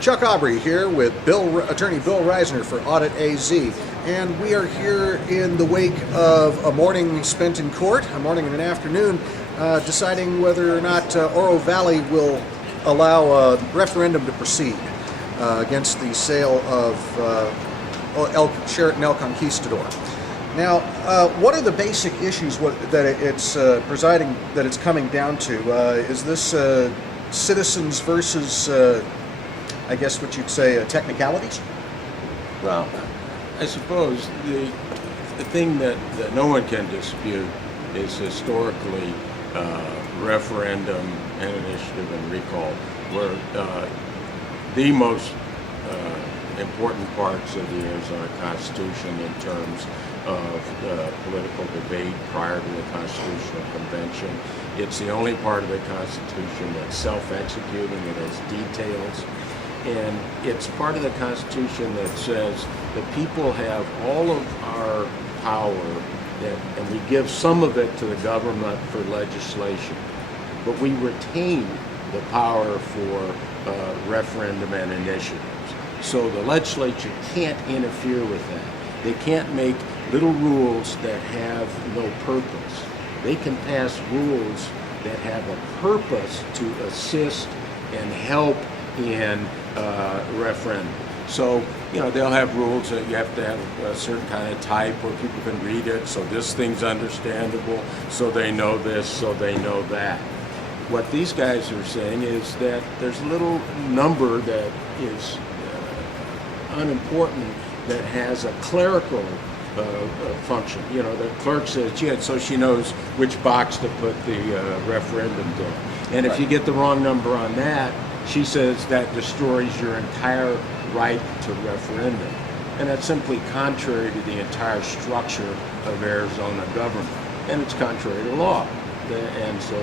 Chuck Aubrey here with Attorney Bill Reisner for Audit AZ, and we are here in the wake of a morning spent in court, a morning and an afternoon, deciding whether or not Oro Valley will allow a referendum to proceed against the sale of Sheraton El Conquistador. Now, what are the basic issues that it's coming down to? Is this citizens versus, I guess what you'd say, technicalities? Well, I suppose the thing that no one can dispute is historically referendum and initiative and recall were the most important parts of the Arizona Constitution in terms of political debate prior to the Constitutional Convention. It's the only part of the Constitution that's self-executing. It has details. And it's part of the Constitution that says the people have all of our power, and we give some of it to the government for legislation. But we retain the power for referendum and initiatives. So the legislature can't interfere with that. They can't make little rules that have no purpose. They can pass rules that have a purpose to assist and help in referendum. So, they'll have rules that you have to have a certain kind of type where people can read it, so this thing's understandable, so they know this, so they know that. What these guys are saying is that there's a little number that is unimportant that has a clerical function. The clerk says, yeah, so she knows which box to put the referendum down. And if you get the wrong number on that, she says that destroys your entire right to referendum. And that's simply contrary to the entire structure of Arizona government. And it's contrary to law. And so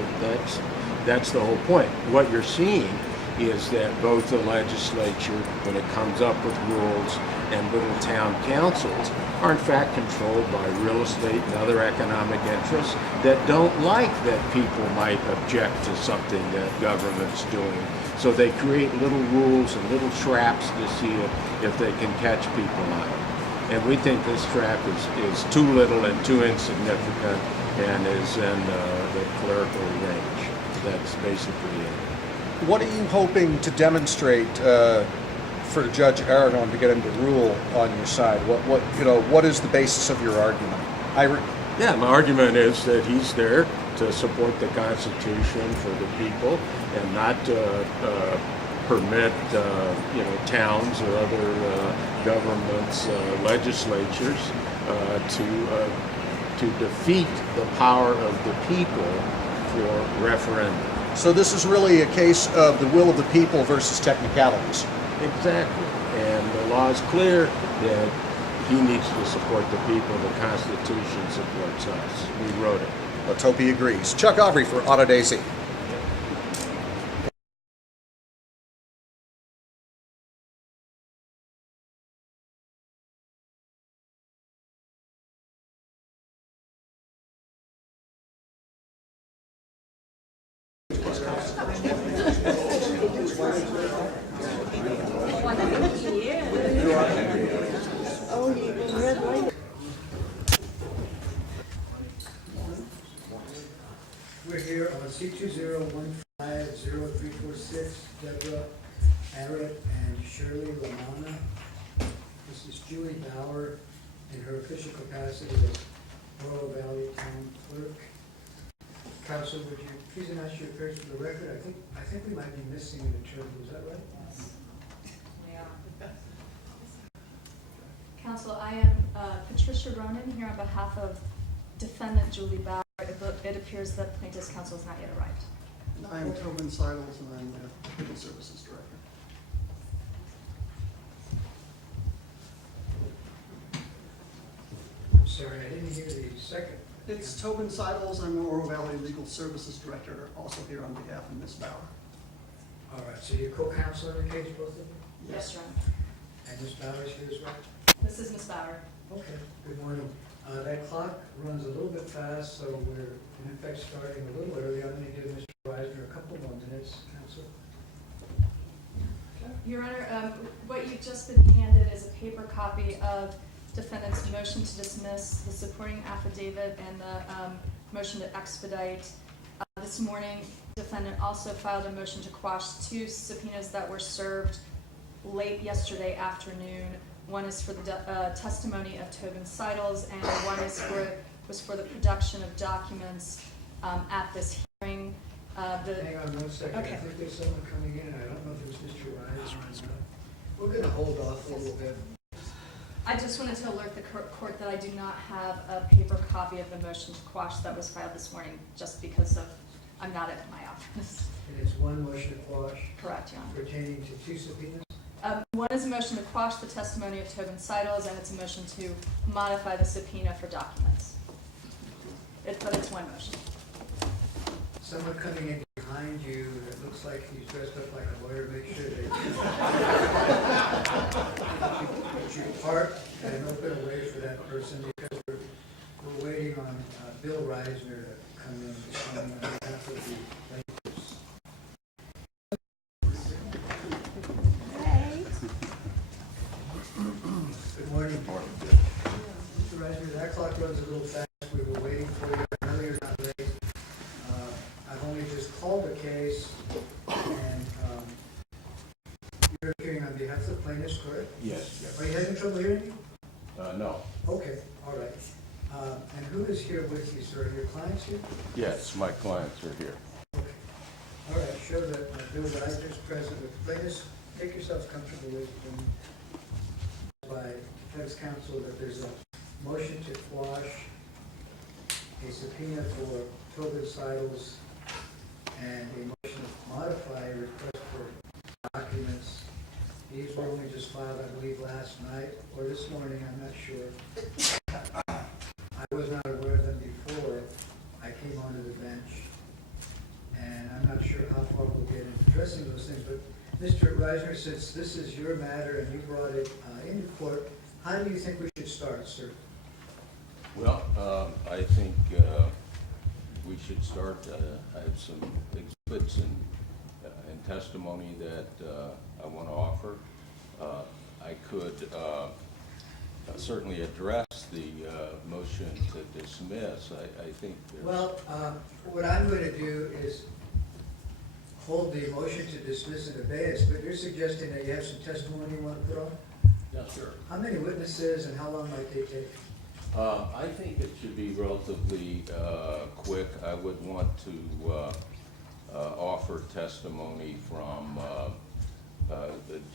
that's the whole point. What you're seeing is that both the legislature, when it comes up with rules, and little town councils are in fact controlled by real estate and other economic interests that don't like that people might object to something that government's doing. So they create little rules and little traps to see if they can catch people on it. And we think this trap is too little and too insignificant and is in the clerical range. That's basically it. What are you hoping to demonstrate for Judge Aragon to get him to rule on your side? What is the basis of your argument? My argument is that he's there to support the Constitution for the people and not permit towns or other governments, legislatures to defeat the power of the people for referendum. So this is really a case of the will of the people versus technicalities. Exactly. And the law is clear that he needs to support the people. The Constitution supports us. We wrote it. Let's hope he agrees. Chuck Aubrey for Audit AZ. We're here on C20150346, Debra, Arrett, and Shirley, Lamonna. This is Julie Bauer in her official capacity as Oro Valley Town Clerk. Counsel, would you please announce your appearance for the record? I think we might be missing an attorney. Is that right? Yeah. Counsel, I am Patricia Ronan here on behalf of defendant Julie Bauer. It appears that plaintiff's counsel has not yet arrived. I am Tobin Seidels, and I'm the Legal Services Director. I'm sorry, I didn't hear the second. It's Tobin Seidels. I'm the Oro Valley Legal Services Director, also here on behalf of Ms. Bauer. All right, so you're co-counsel in the case, both of you? Yes, Your Honor. And Ms. Bauer is here as well? This is Ms. Bauer. Okay, good morning. That clock runs a little bit fast, so we're in effect starting a little early. I'm going to give Mr. Reisner a couple more minutes, counsel. Your Honor, what you've just been handed is a paper copy of defendant's motion to dismiss, the supporting affidavit, and the motion to expedite. This morning, defendant also filed a motion to quash 2 subpoenas that were served late yesterday afternoon. One is for the testimony of Tobin Seidels, and one is was for the production of documents at this hearing. Hang on 1 second. Okay. I think there's someone coming in. I don't know if it's Mr. Rise or not. We're going to hold off a little bit. I just wanted to alert the court that I do not have a paper copy of the motion to quash that was filed this morning, just because I'm not at my office. And it's one motion to quash Correct, Your Honor. pertaining to 2 subpoenas. One is a motion to quash the testimony of Tobin Seidels, and it's a motion to modify the subpoena for documents. But it's one motion. Someone coming in behind you that looks like he's dressed up like a lawyer, make sure that you park and open a way for that person, because we're waiting on Bill Reisner to come in this morning on behalf of the plaintiffs. Good morning. Mr. Reisner, that clock runs a little fast. We were waiting for you. I know you're not late. I've only just called the case, and you're appearing on behalf of the plaintiffs, correct? Yes. Are you having trouble hearing me? No. Okay, all right. And who is here with you, sir? Your clients here? Yes, my clients are here. Okay. All right, show that Bill Reisner's present with the plaintiffs. Make yourselves comfortable with them. By defense counsel that there's a motion to quash a subpoena for Tobin Seidels and a motion to modify a request for documents. These were only just filed, I believe, last night or this morning, I'm not sure. I was not aware of them before I came onto the bench, and I'm not sure how far we'll get in addressing those things, but Mr. Reisner, since this is your matter and you brought it into court, how do you think we should start, sir? Well, I think we should start. I have some exhibits and testimony that I want to offer. I could certainly address the motion to dismiss. I think there's... Well, what I'm going to do is hold the motion to dismiss in abeyance, but you're suggesting that you have some testimony you want to put on? Yes, sir. How many witnesses and how long might they take? I think it should be relatively quick. I would want to offer testimony from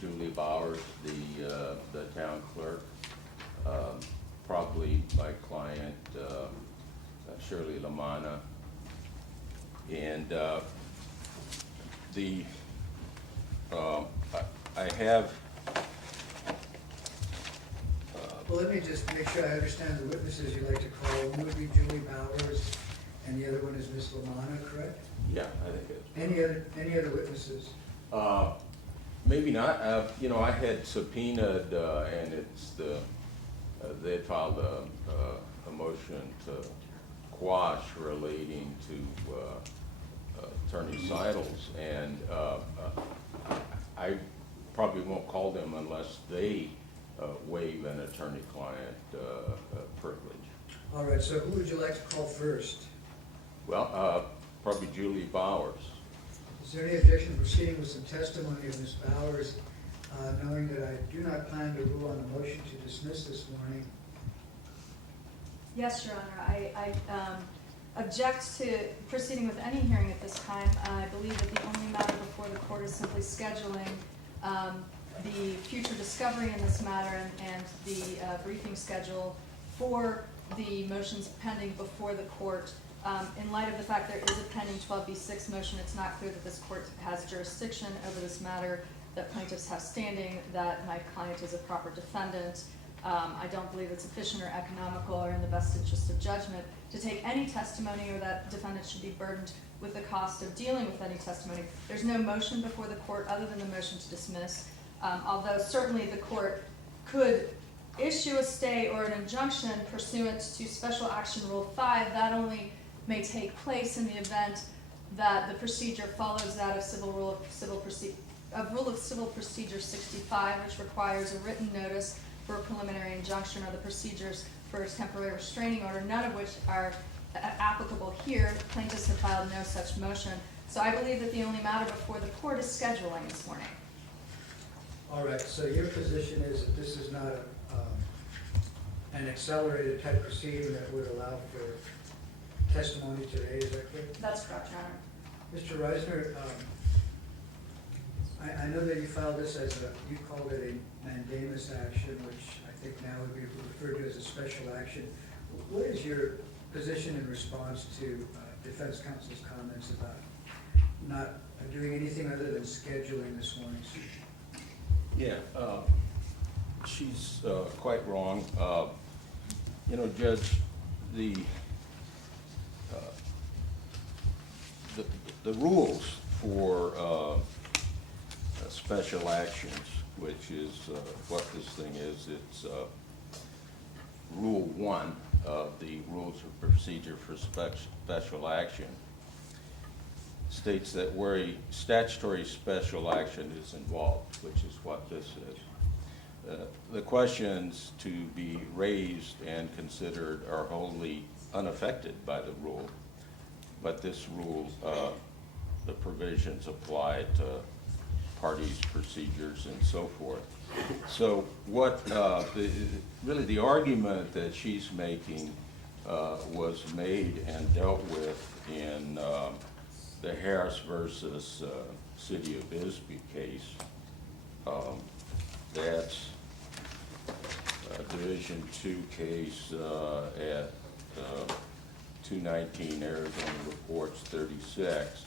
Julie Bowers, the town clerk, probably my client, Shirley Lamonna, and I have... Well, let me just make sure I understand the witnesses you'd like to call. One would be Julie Bowers, and the other one is Miss Lamonna, correct? Yeah, I think it's... Any other witnesses? Maybe not. You know, I had subpoenaed, and it's they had filed a motion to quash relating to Attorney Seidels, and I probably won't call them unless they waive an attorney-client privilege. All right, so who would you like to call first? Well, probably Julie Bowers. Is there any objection to proceeding with some testimony of Ms. Bowers, knowing that I do not plan to rule on the motion to dismiss this morning? Yes, Your Honor. I object to proceeding with any hearing at this time. I believe that the only matter before the court is simply scheduling the future discovery in this matter and the briefing schedule for the motions pending before the court. In light of the fact there is a pending 12b6 motion, it's not clear that this court has jurisdiction over this matter, that plaintiffs have standing, that my client is a proper defendant. I don't believe it's efficient or economical or in the best interest of judgment to take any testimony, or that defendants should be burdened with the cost of dealing with any testimony. There's no motion before the court other than the motion to dismiss, although certainly the court could issue a stay or an injunction pursuant to Special Action Rule 5. That only may take place in the event that the procedure follows that of Civil of Rule of Civil Procedure 65, which requires a written notice for a preliminary injunction or the procedures for a temporary restraining order, none of which are applicable here. Plaintiffs have filed no such motion. So I believe that the only matter before the court is scheduling this morning. All right, so your position is that this is not an accelerated type proceeding that would allow for testimony today, is that correct? That's correct, Your Honor. Mr. Reisner, I know that you filed this as you called it a mandamus action, which I think now would be referred to as a special action. What is your position in response to defense counsel's comments about not doing anything other than scheduling this morning's? Yeah, she's quite wrong. You know, Judge, the rules for special actions, which is what this thing is, it's Rule 1 of the Rules of Procedure for Special Action, states that where a statutory special action is involved, which is what this is, the questions to be raised and considered are wholly unaffected by the rule, but this rule, the provisions apply to parties, procedures, and so forth. So what really the argument that she's making was made and dealt with in the Harris versus City of Bisbee case. That's a Division 2 case at 219 Arizona Reports 36,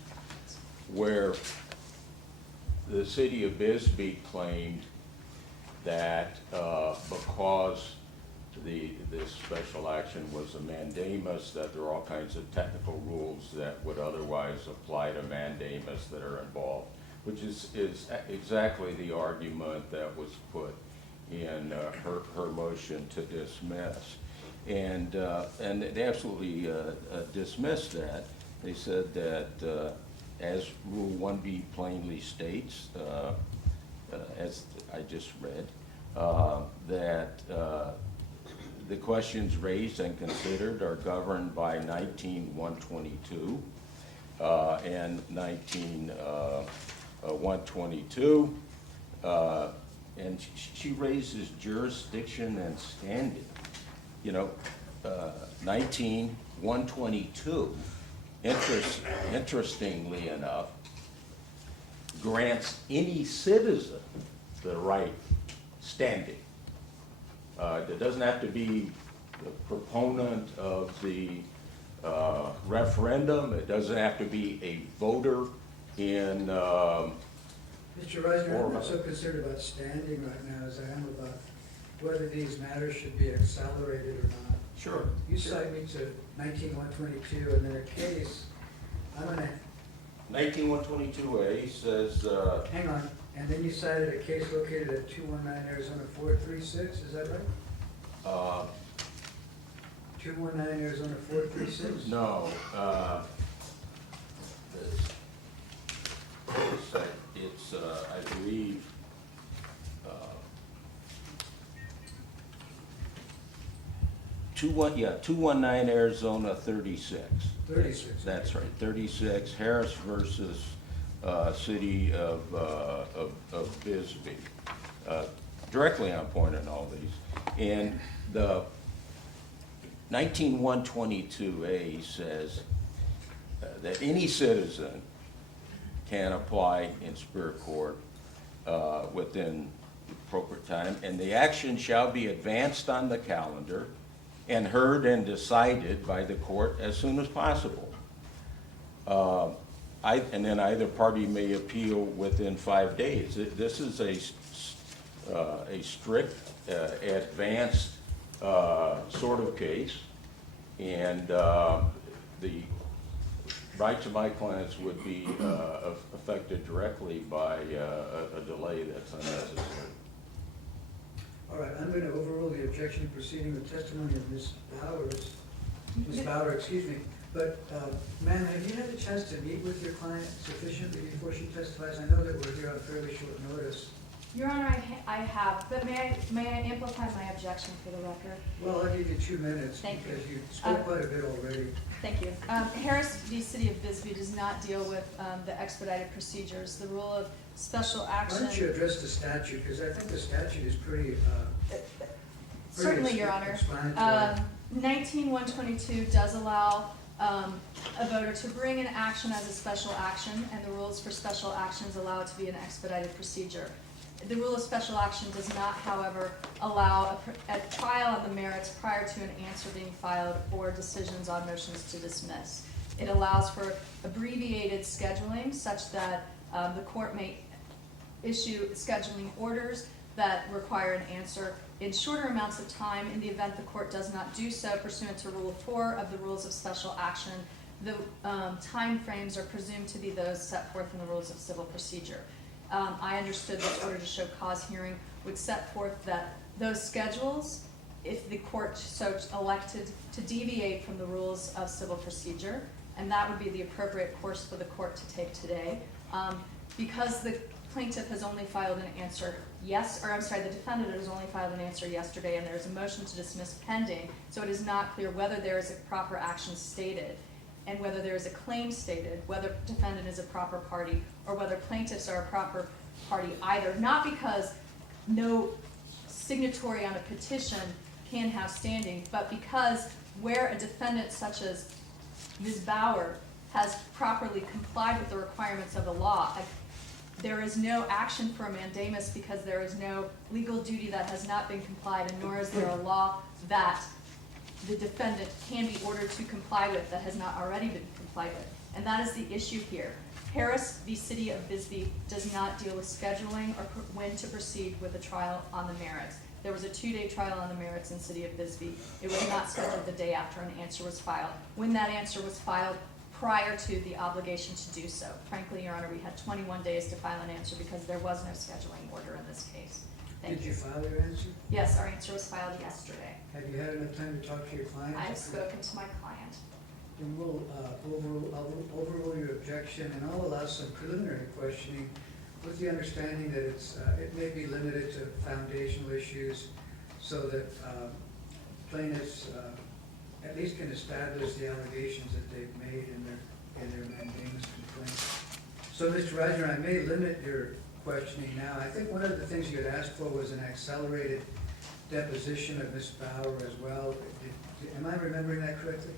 where the City of Bisbee claimed that because this special action was a mandamus, that there are all kinds of technical rules that would otherwise apply to mandamus that are involved, which is exactly the argument that was put in her motion to dismiss. And they absolutely dismissed that. They said that as Rule 1B plainly states, as I just read, that the questions raised and considered are governed by 19-122 and 19-122. And she raises jurisdiction and standing. You know, 19-122, interestingly enough, grants any citizen the right standing. It doesn't have to be the proponent of the referendum. It doesn't have to be a voter in Mr. Reisner, I'm not so concerned about standing right now as I am about whether these matters should be accelerated or not. Sure. You cite me to 19-122 and then a case, I'm gonna, 19-122A says, hang on, and then you cited a case located at 219 Arizona 436, is that right? 219 Arizona 436? no, it's I believe, 219 Arizona 36. 36. That's right, 36, Harris versus City of Bisbee. Directly on point in all these. And the 19-122A says that any citizen can apply in Superior Court within the appropriate time, and the action shall be advanced on the calendar and heard and decided by the court as soon as possible. And then either party may appeal within 5 days. This is a strict, advanced sort of case, and the rights of my clients would be affected directly by a delay that's unnecessary. All right, I'm gonna overrule the objection proceeding with testimony of Ms. Bauer, excuse me. But, ma'am, have you had a chance to meet with your client sufficiently before she testifies? I know that we're here on fairly short notice. Your Honor, I have, but may I amplify my objection for the record? Well, I'll give you 2 minutes. Thank you. Because you spoke quite a bit already. Thank you. Harris v. City of Bisbee does not deal with the expedited procedures. The rule of special Why action. don't you address the statute, because I think the statute is pretty Certainly, Your Honor. explanatory. 19-122 does allow a voter to bring an action as a special action, and the rules for special actions allow it to be an expedited procedure. The rule of special action does not, however, allow a trial on the merits prior to an answer being filed or decisions on motions to dismiss. It allows for abbreviated scheduling such that the court may issue scheduling orders that require an answer in shorter amounts of time. In the event the court does not do so pursuant to Rule 4 of the Rules of Special Action, the time frames are presumed to be those set forth in the Rules of Civil Procedure. I understood this order to show cause hearing would set forth that those schedules, if the court so elected to deviate from the Rules of Civil Procedure, and that would be the appropriate course for the court to take today. Because the plaintiff has only filed an answer the defendant has only filed an answer yesterday, and there's a motion to dismiss pending, so it is not clear whether there is a proper action stated and whether there is a claim stated, whether defendant is a proper party, or whether plaintiffs are a proper party either, not because no signatory on a petition can have standing, but because where a defendant such as Ms. Bauer has properly complied with the requirements of the law, there is no action for a mandamus because there is no legal duty that has not been complied, and nor is there a law that the defendant can be ordered to comply with that has not already been complied with. And that is the issue here. Harris v. City of Bisbee does not deal with scheduling or when to proceed with a trial on the merits. There was a 2-day trial on the merits in City of Bisbee. It was not scheduled the day after an answer was filed. When that answer was filed, prior to the obligation to do so. Frankly, Your Honor, we had 21 days to file an answer because there was no scheduling order in this case. Thank Did you. you file your answer? Yes, our answer was filed yesterday. Have you had enough time to talk to your client? I have spoken to my client. Then we'll overrule your objection, and I'll allow some preliminary questioning with the understanding that it may be limited to foundational issues so that plaintiffs at least can establish the allegations that they've made in their mandamus complaint. So, Mr. Reisner, I may limit your questioning now. I think one of the things you had asked for was an accelerated deposition of Ms. Bauer as well. Am I remembering that correctly?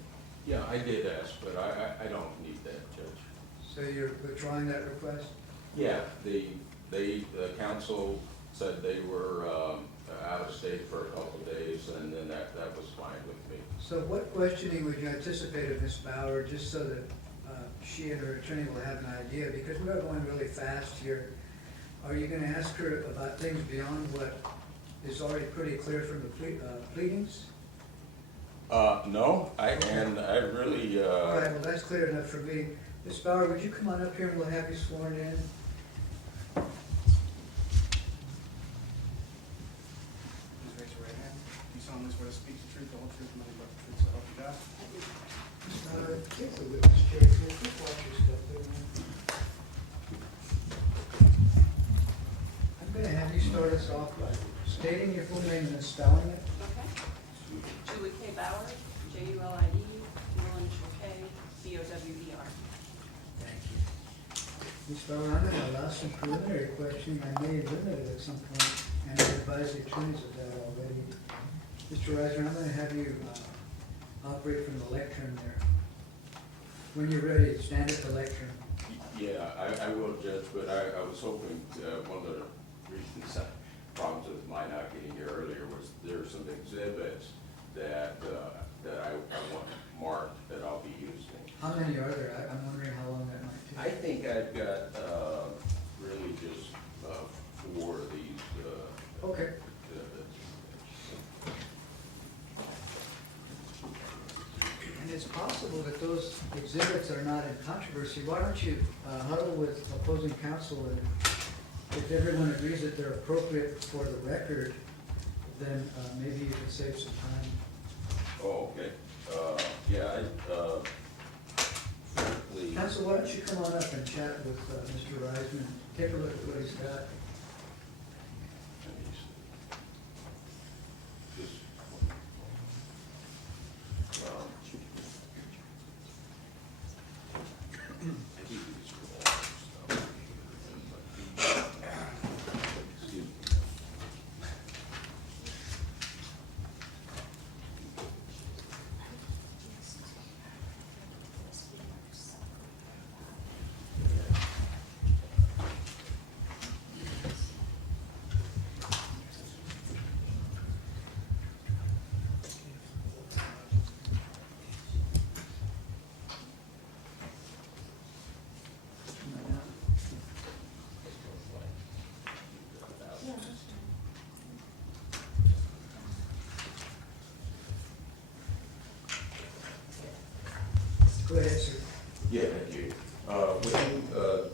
Yeah, I did ask, but I don't need that, Judge. So you're withdrawing that request? Yeah, the council said they were out of state for a couple of days, and then that was fine with me. So what questioning would you anticipate of Ms. Bauer, just so that she and her attorney will have an idea? Because we are going really fast here. Are you going to ask her about things beyond what is already pretty clear from the pleadings? No, I really. All right, well, that's clear enough for me. Ms. Bauer, would you come on up here and we'll have you sworn in? Please raise your right hand. Do you solemnly swear to speak the truth, the whole truth, and nothing but the truth, so help you God? Ms. Bauer, take the witness chair. Can you just watch your step there, man? I'm going to have you start us off by stating your full name and then spelling it. Okay. Julie K. Bauer, Julie, middle initial K, Bowder. Thank you. Ms. Bauer, I'm going to allow some preliminary questioning. I may limit it at some point, and I advise the attorneys of that already. Mr. Reiser, I'm going to have you operate from the lectern there. When you're ready, stand at the lectern. Yeah, I will, Judge, but I was hoping, one of the reasons, problems with my not getting here earlier was there are some exhibits that I want marked that I'll be using. How many are there? I'm wondering how long that might take. I think I've got really just 4 of these. Okay. And it's possible that those exhibits are not in controversy. Why don't you huddle with opposing counsel, and if everyone agrees that they're appropriate for the record, then maybe you can save some time. Oh, okay. Yeah, please. Counsel, why don't you come on up and chat with Mr. Reisman? Take a look at what he's got. Go ahead, sir. Yeah, thank you. Would you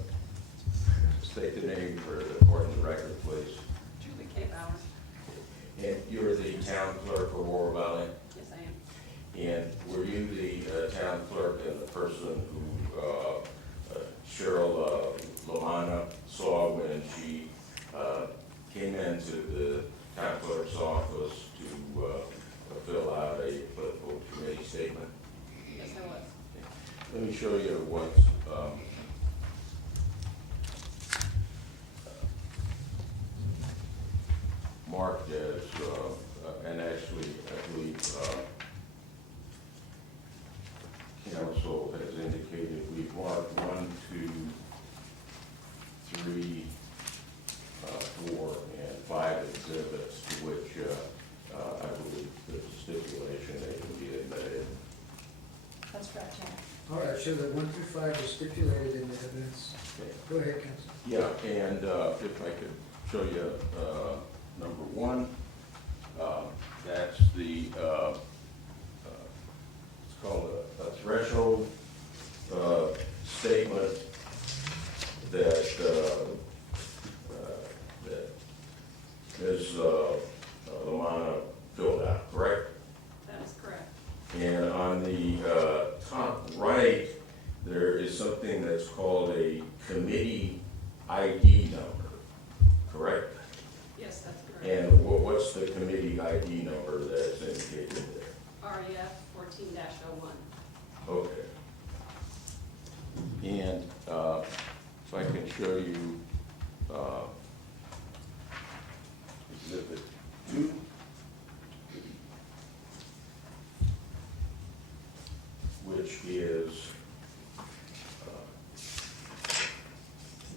state the name for the court and the record, please? Julie K. Bauer. And you're the town clerk of Oro Valley? Yes, I am. And were you the town clerk and the person who Cheryl Lamonna saw when she came into the town clerk's office to fill out a political committee statement? Yes, I was. Let me show you what's marked as, and actually, I believe, council has indicated we've marked 1, 2, 3, 4, and 5 exhibits to which I believe there's a stipulation they can be admitted. That's correct, John. All right, so the 1 through 5 is stipulated in the evidence. Okay. Go ahead, counsel. Yeah, and if I could show you number 1, that's the, it's called a threshold statement that Ms. Lamonna filled out, correct? That is correct. And on the top right, there is something that's called a committee ID number, correct? Yes, that's correct. And what's the committee ID number that's indicated there? REF 14-01. Okay. And if I can show you exhibit 2. Which is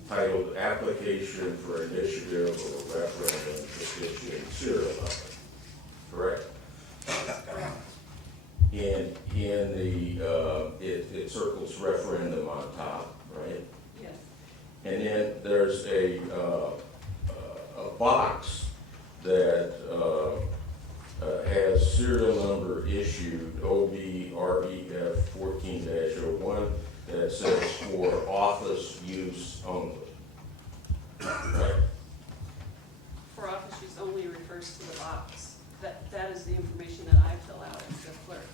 titled Application for Initiative or Referendum Petition Serial Number, correct? Correct. And in the, it circles referendum on top, right? Yes. And then there's a box that has serial number issued OBREF 14-01 that says for office use only. Right? For office use only refers to the box. That is the information that I fill out as the clerk.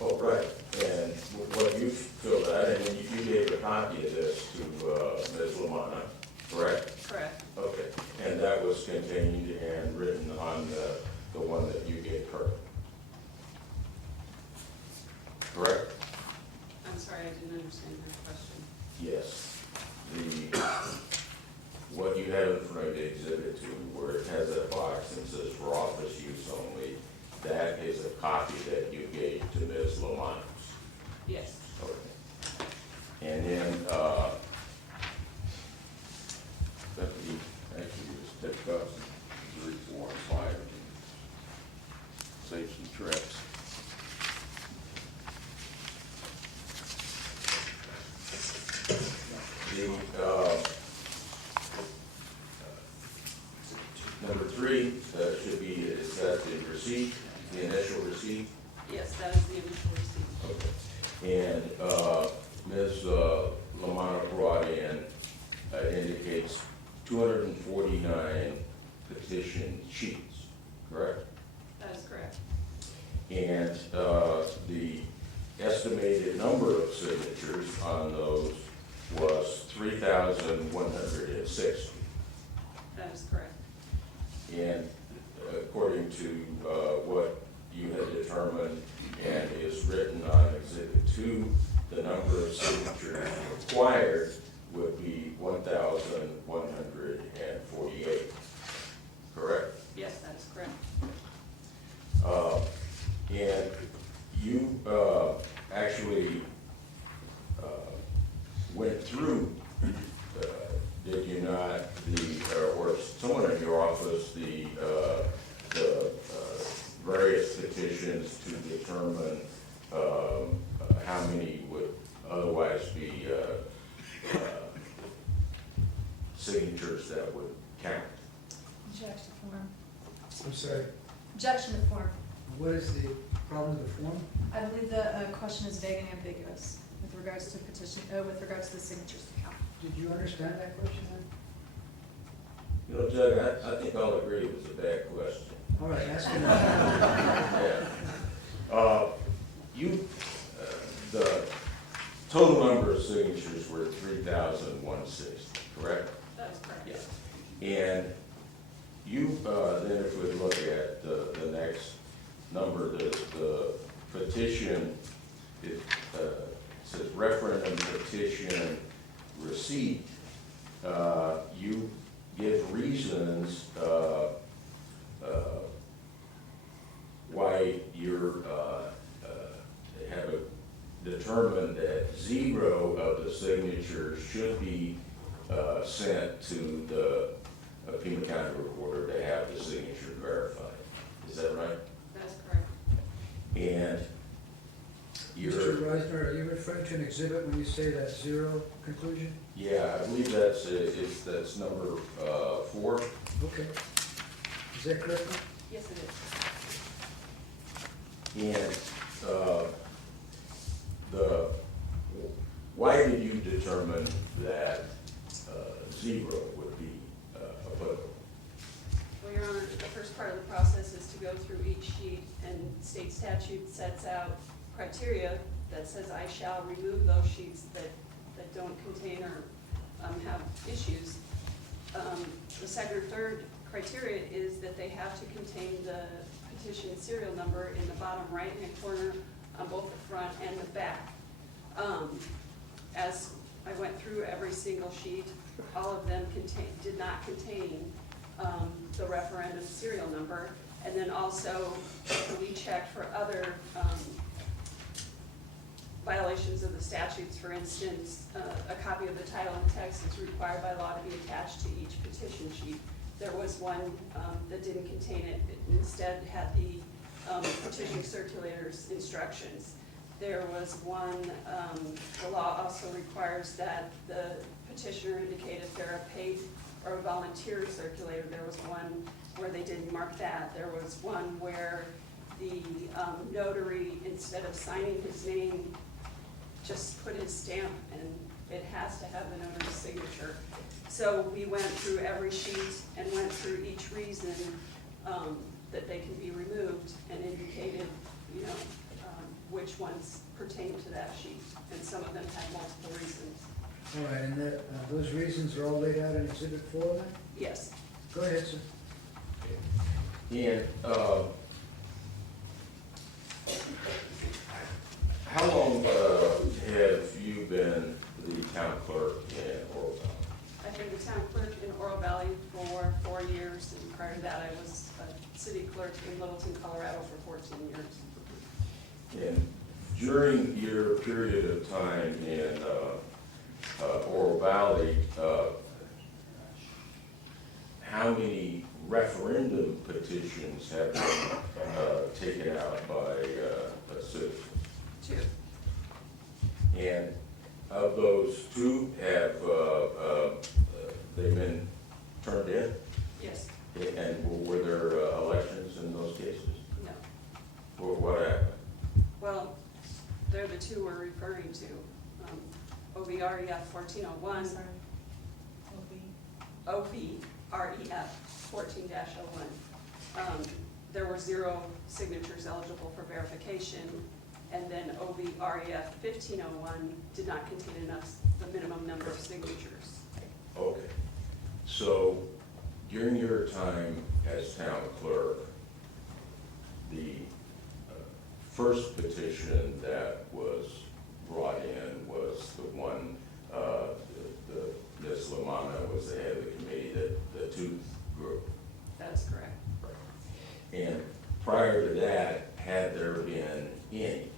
Oh, right. And what you filled out, and you gave a copy of this to Ms. Lamonna, correct? Correct. Okay. And that was contained and written on the one that you gave her. Correct? I'm sorry, I didn't understand your question. Yes. What you have in front of the exhibit 2, where it has that box and says for office use only, that is a copy that you gave to Ms. Lamont. Yes. Okay. And then, that we actually just picked up 3, 4, and 5, and save some trips. Number 3, should be, is that the receipt, the initial receipt? Yes, that is the initial receipt. Okay. And Ms. Lamonna brought in, indicates 249 petition sheets, correct? That is correct. And the estimated number of signatures on those was 3,160. That is correct. And according to what you had determined and is written on Exhibit 2, the number of signatures required would be 1,148. Correct? Yes, that is correct. And you actually went through, did you not, or someone in your office, the various petitions to determine how many would otherwise be signatures that would count? Objection to form. I'm sorry, Objection to form. what is the problem with the form? I believe the question is vague and ambiguous with regards to petition, with regards to the signatures to count. Did you understand that question then? You know, Judge, I think I'll agree it was a bad question. All right, ask it. Yeah. The total number of signatures were 3,160, correct? That is correct. Yeah. And you, then if we look at the next number, the petition, it says referendum petition received. You give reasons why you're have determined that 0 of the signatures should be sent to the Pima County Recorder to have the signature verified. Is that right? That is correct. And you're, Mr. Reisner, are you referring to an exhibit when you say that 0 conclusion? yeah, I believe that's that's number 4. Okay. Is that correct? Yes, it is. And why did you determine that 0 would be applicable? Well, Your Honor, the first part of the process is to go through each sheet, and state statute sets out criteria that says I shall remove those sheets that don't contain or have issues. The second or third criteria is that they have to contain the petition serial number in the bottom right-hand corner on both the front and the back. As I went through every single sheet, all of them did not contain the referendum serial number. And then also, we checked for other violations of the statutes. For instance, a copy of the title and text is required by law to be attached to each petition sheet. There was one that didn't contain it. It instead had the petition circulator's instructions. There was one, the law also requires that the petitioner indicate if they're a paid or a volunteer circulator. There was one where they didn't mark that. There was one where the notary, instead of signing his name, just put his stamp, and it has to have the notary's signature. So we went through every sheet and went through each reason that they can be removed and indicated, which ones pertain to that sheet. And some of them had multiple reasons. All right, and those reasons are all laid out in Exhibit 4 then? Yes. Go ahead, sir. And how long have you been the town clerk in Oro Valley? I've been the town clerk in Oro Valley for 4 years, and prior to that, I was a city clerk in Littleton, Colorado for 14 years. And during your period of time in Oro Valley, how many referendum petitions have been taken out by citizens? 2. And of those 2, have they been turned in? Yes. And were there elections in those cases? No. Or what happened? Well, they're the 2 we're referring to. OVREF 1401. Sorry. OVREF 14-01. There were 0 signatures eligible for verification, and then OVREF 1501 did not contain enough, the minimum number of signatures. Okay. So during your time as town clerk, the first petition that was brought in was the one, Ms. Lamonna was the head of the committee, the tooth group. That's correct. And prior to that, had there been any?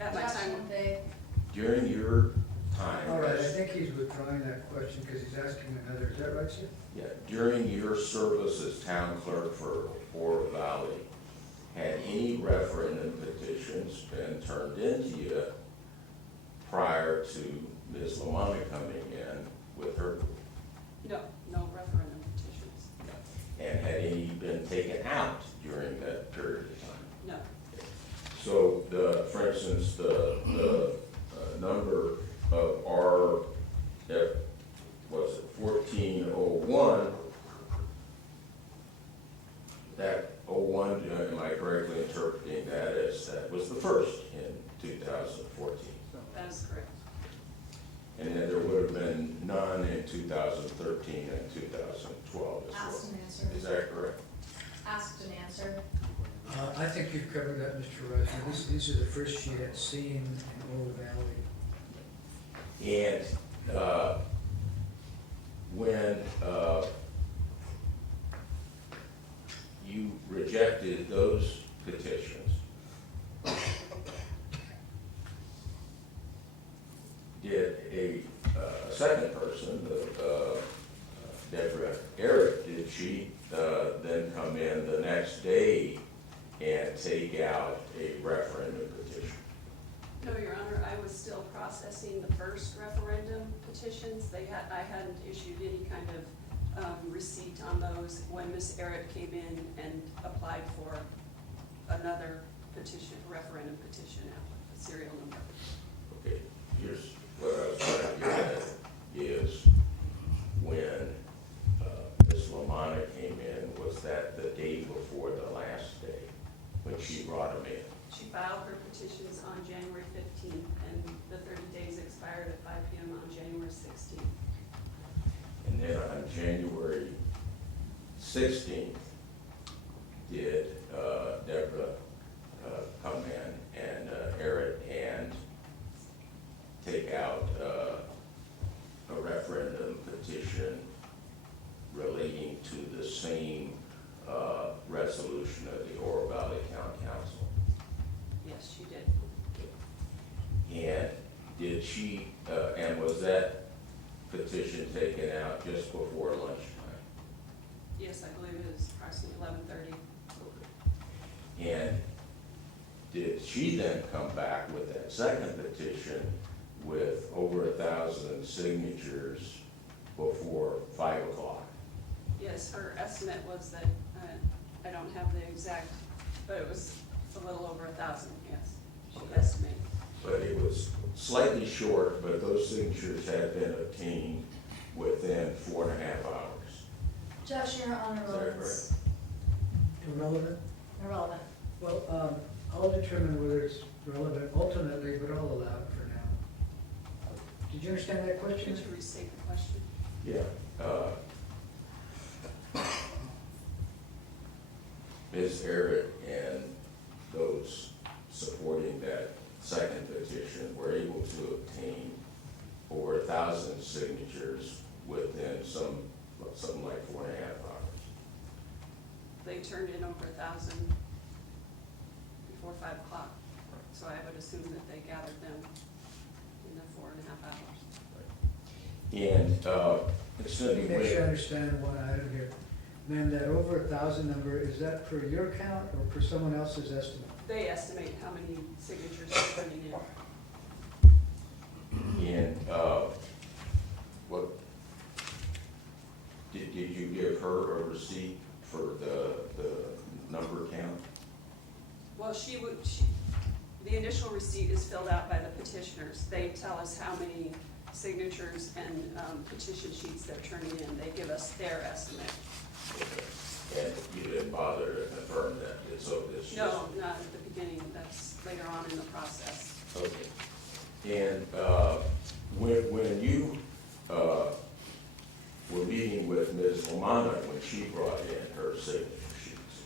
At my time, During your time All right, I as, think he's withdrawing that question because he's asking another, is that right, sir? yeah, during your service as town clerk for Oro Valley, had any referendum petitions been turned into you prior to Ms. Lamonna coming in with her group? no referendum petitions. And had any been taken out during that period of time? No. So for instance, the number of our, was it 1401, that 01, am I correctly interpreting that as that was the first in 2014? That is correct. And then there would have been none in 2013 and 2012 as Asked well. and answered. Is that correct? Asked and answered. I think you've covered that, Mr. Reisner. These are the first she had seen in Oro Valley. And when you rejected those petitions, did a second person, Debra, Arrett, did she then come in the next day and take out a referendum petition? No, Your Honor, I was still processing the first referendum petitions. I hadn't issued any kind of receipt on those when Ms. Arrett came in and applied for another petition, referendum petition, a serial number. Okay, here's what I was trying to get at, is when Ms. Lamonna came in, was that the day before the last day, when she brought them in? She filed her petitions on January 15th, and the 30 days expired at 5 p.m. on January 16th. And then on January 16th, did Debra come in and Arrett and take out a referendum petition relating to the same resolution of the Oro Valley Town Council? Yes, she did. And did she, and was that petition taken out just before lunchtime? Yes, I believe it was approximately 11:30. Okay. And did she then come back with that second petition with over 1,000 signatures before 5 o'clock? Yes, her estimate was that, I don't have the exact, but it was a little over 1,000, yes, she Okay. estimated. But it was slightly short, but those signatures had been obtained within 4.5 hours. Josh, you're on Is that irrelevance. Irrelevant? Irrelevant. Well, I'll determine whether it's relevant ultimately, but I'll allow it for now. Did you understand that question? Could you restate the question? Yeah. Ms. Arrett and those supporting that second petition were able to obtain over 1,000 signatures within something like 4.5 hours. They turned in over 1,000 before 5 o'clock, so I would assume that they gathered them in the 4.5 hours. And it's going Let to me be make sure I weird. understand one item here. Ma'am, that over 1,000 number, is that per your count or per someone else's estimate? They estimate how many signatures they're turning in. And what, did you give her a receipt for the number count? Well, the initial receipt is filled out by the petitioners. They tell us how many signatures and petition sheets they're turning in. They give us their estimate. Okay. And you didn't bother to confirm that? It's No, not at the beginning. beginning, that's later on in the process. Okay. And when you were meeting with Ms. Lamonna when she brought in her signature sheets,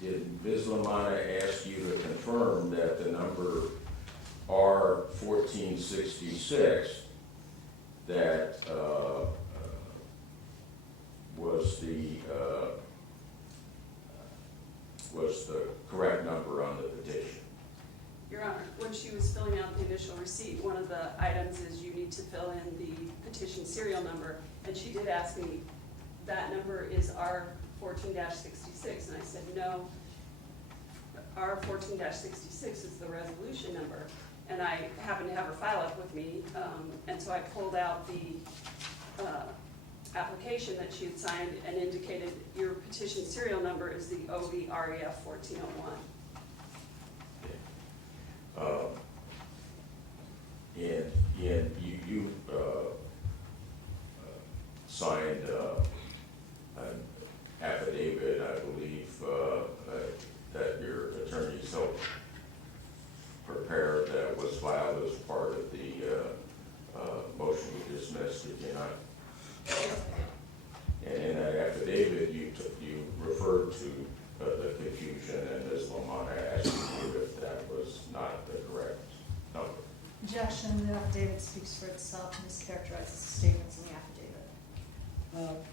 did Ms. Lamonna ask you to confirm that the number R1466 that was the correct number on the petition? Your Honor, when she was filling out the initial receipt, one of the items is you need to fill in the petition serial number, and she did ask me, that number is R14-66, and I said, no, R14-66 is the resolution number, and I happened to have her file up with me, and so I pulled out the application that she had signed and indicated your petition serial number is the OVREF 1401. And you signed an affidavit, I believe, that your attorney helped prepare, that was filed as part of the motion to dismiss, did you not? And in that affidavit, you referred to the confusion, and Ms. Lamonna asked you if that was not the correct number. Objection, the affidavit speaks for itself and mischaracterizes the statements in the affidavit.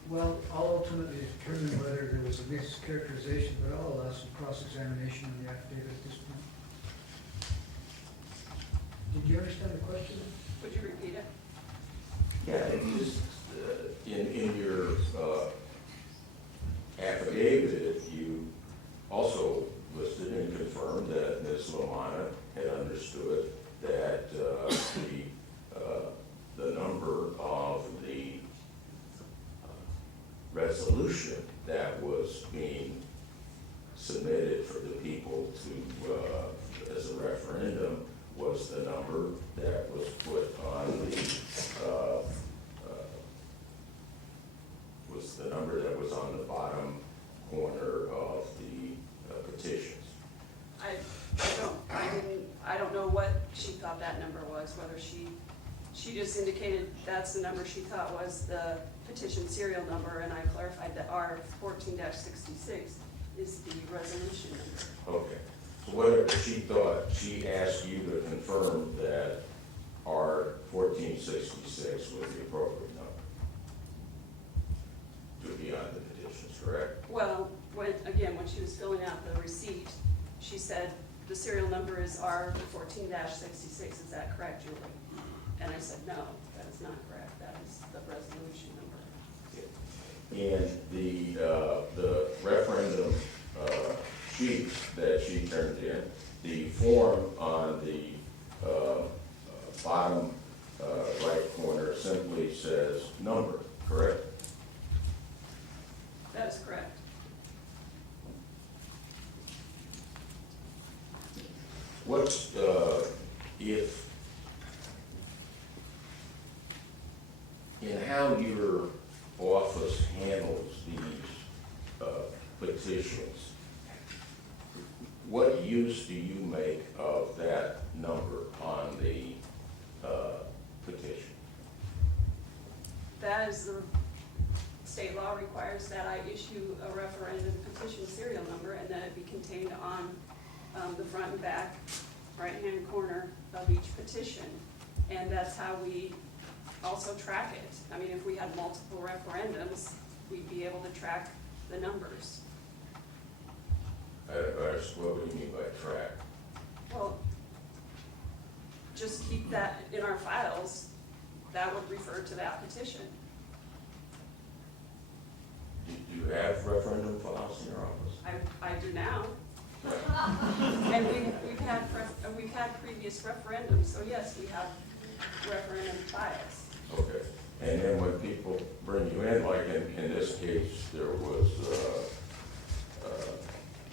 Well, I'll ultimately determine whether there was a mischaracterization, but I'll allow some cross-examination on the affidavit at this point. Did you understand the question? Would you repeat it? Yeah, it is, in your affidavit, you also listed and confirmed that Ms. Lamonna had understood that the number of the resolution that was being submitted for the people to, as a referendum, was the number that was put on the, was the number that was on the bottom corner of the petitions. I don't know what she thought that number was, whether she just indicated that's the number she thought was the petition serial number, and I clarified that R14-66 is the resolution number. Okay, so whether she thought, she asked you to confirm that R1466 was the appropriate number to be on the petitions, correct? Well, when she was filling out the receipt, she said, the serial number is R14-66, is that correct, Julie? And I said, no, that is not correct, that is the resolution number. And the referendum sheets that she turned in, the form on the bottom right corner simply says number, correct? That is correct. What if, in how your office handles these petitions, what use do you make of that number on the petition? That is the state law requires that I issue a referendum petition serial number and that it be contained on the front and back right-hand corner of each petition. And that's how we also track it. I mean, if we had multiple referendums, we'd be able to track the numbers. What do you mean by track? Well, just keep that in our files. That would refer to that petition. Do you have referendum files in your office? I do now. And we've had previous referendums, so yes, we have referendum files. Okay, and then when people bring you in, like in this case, there was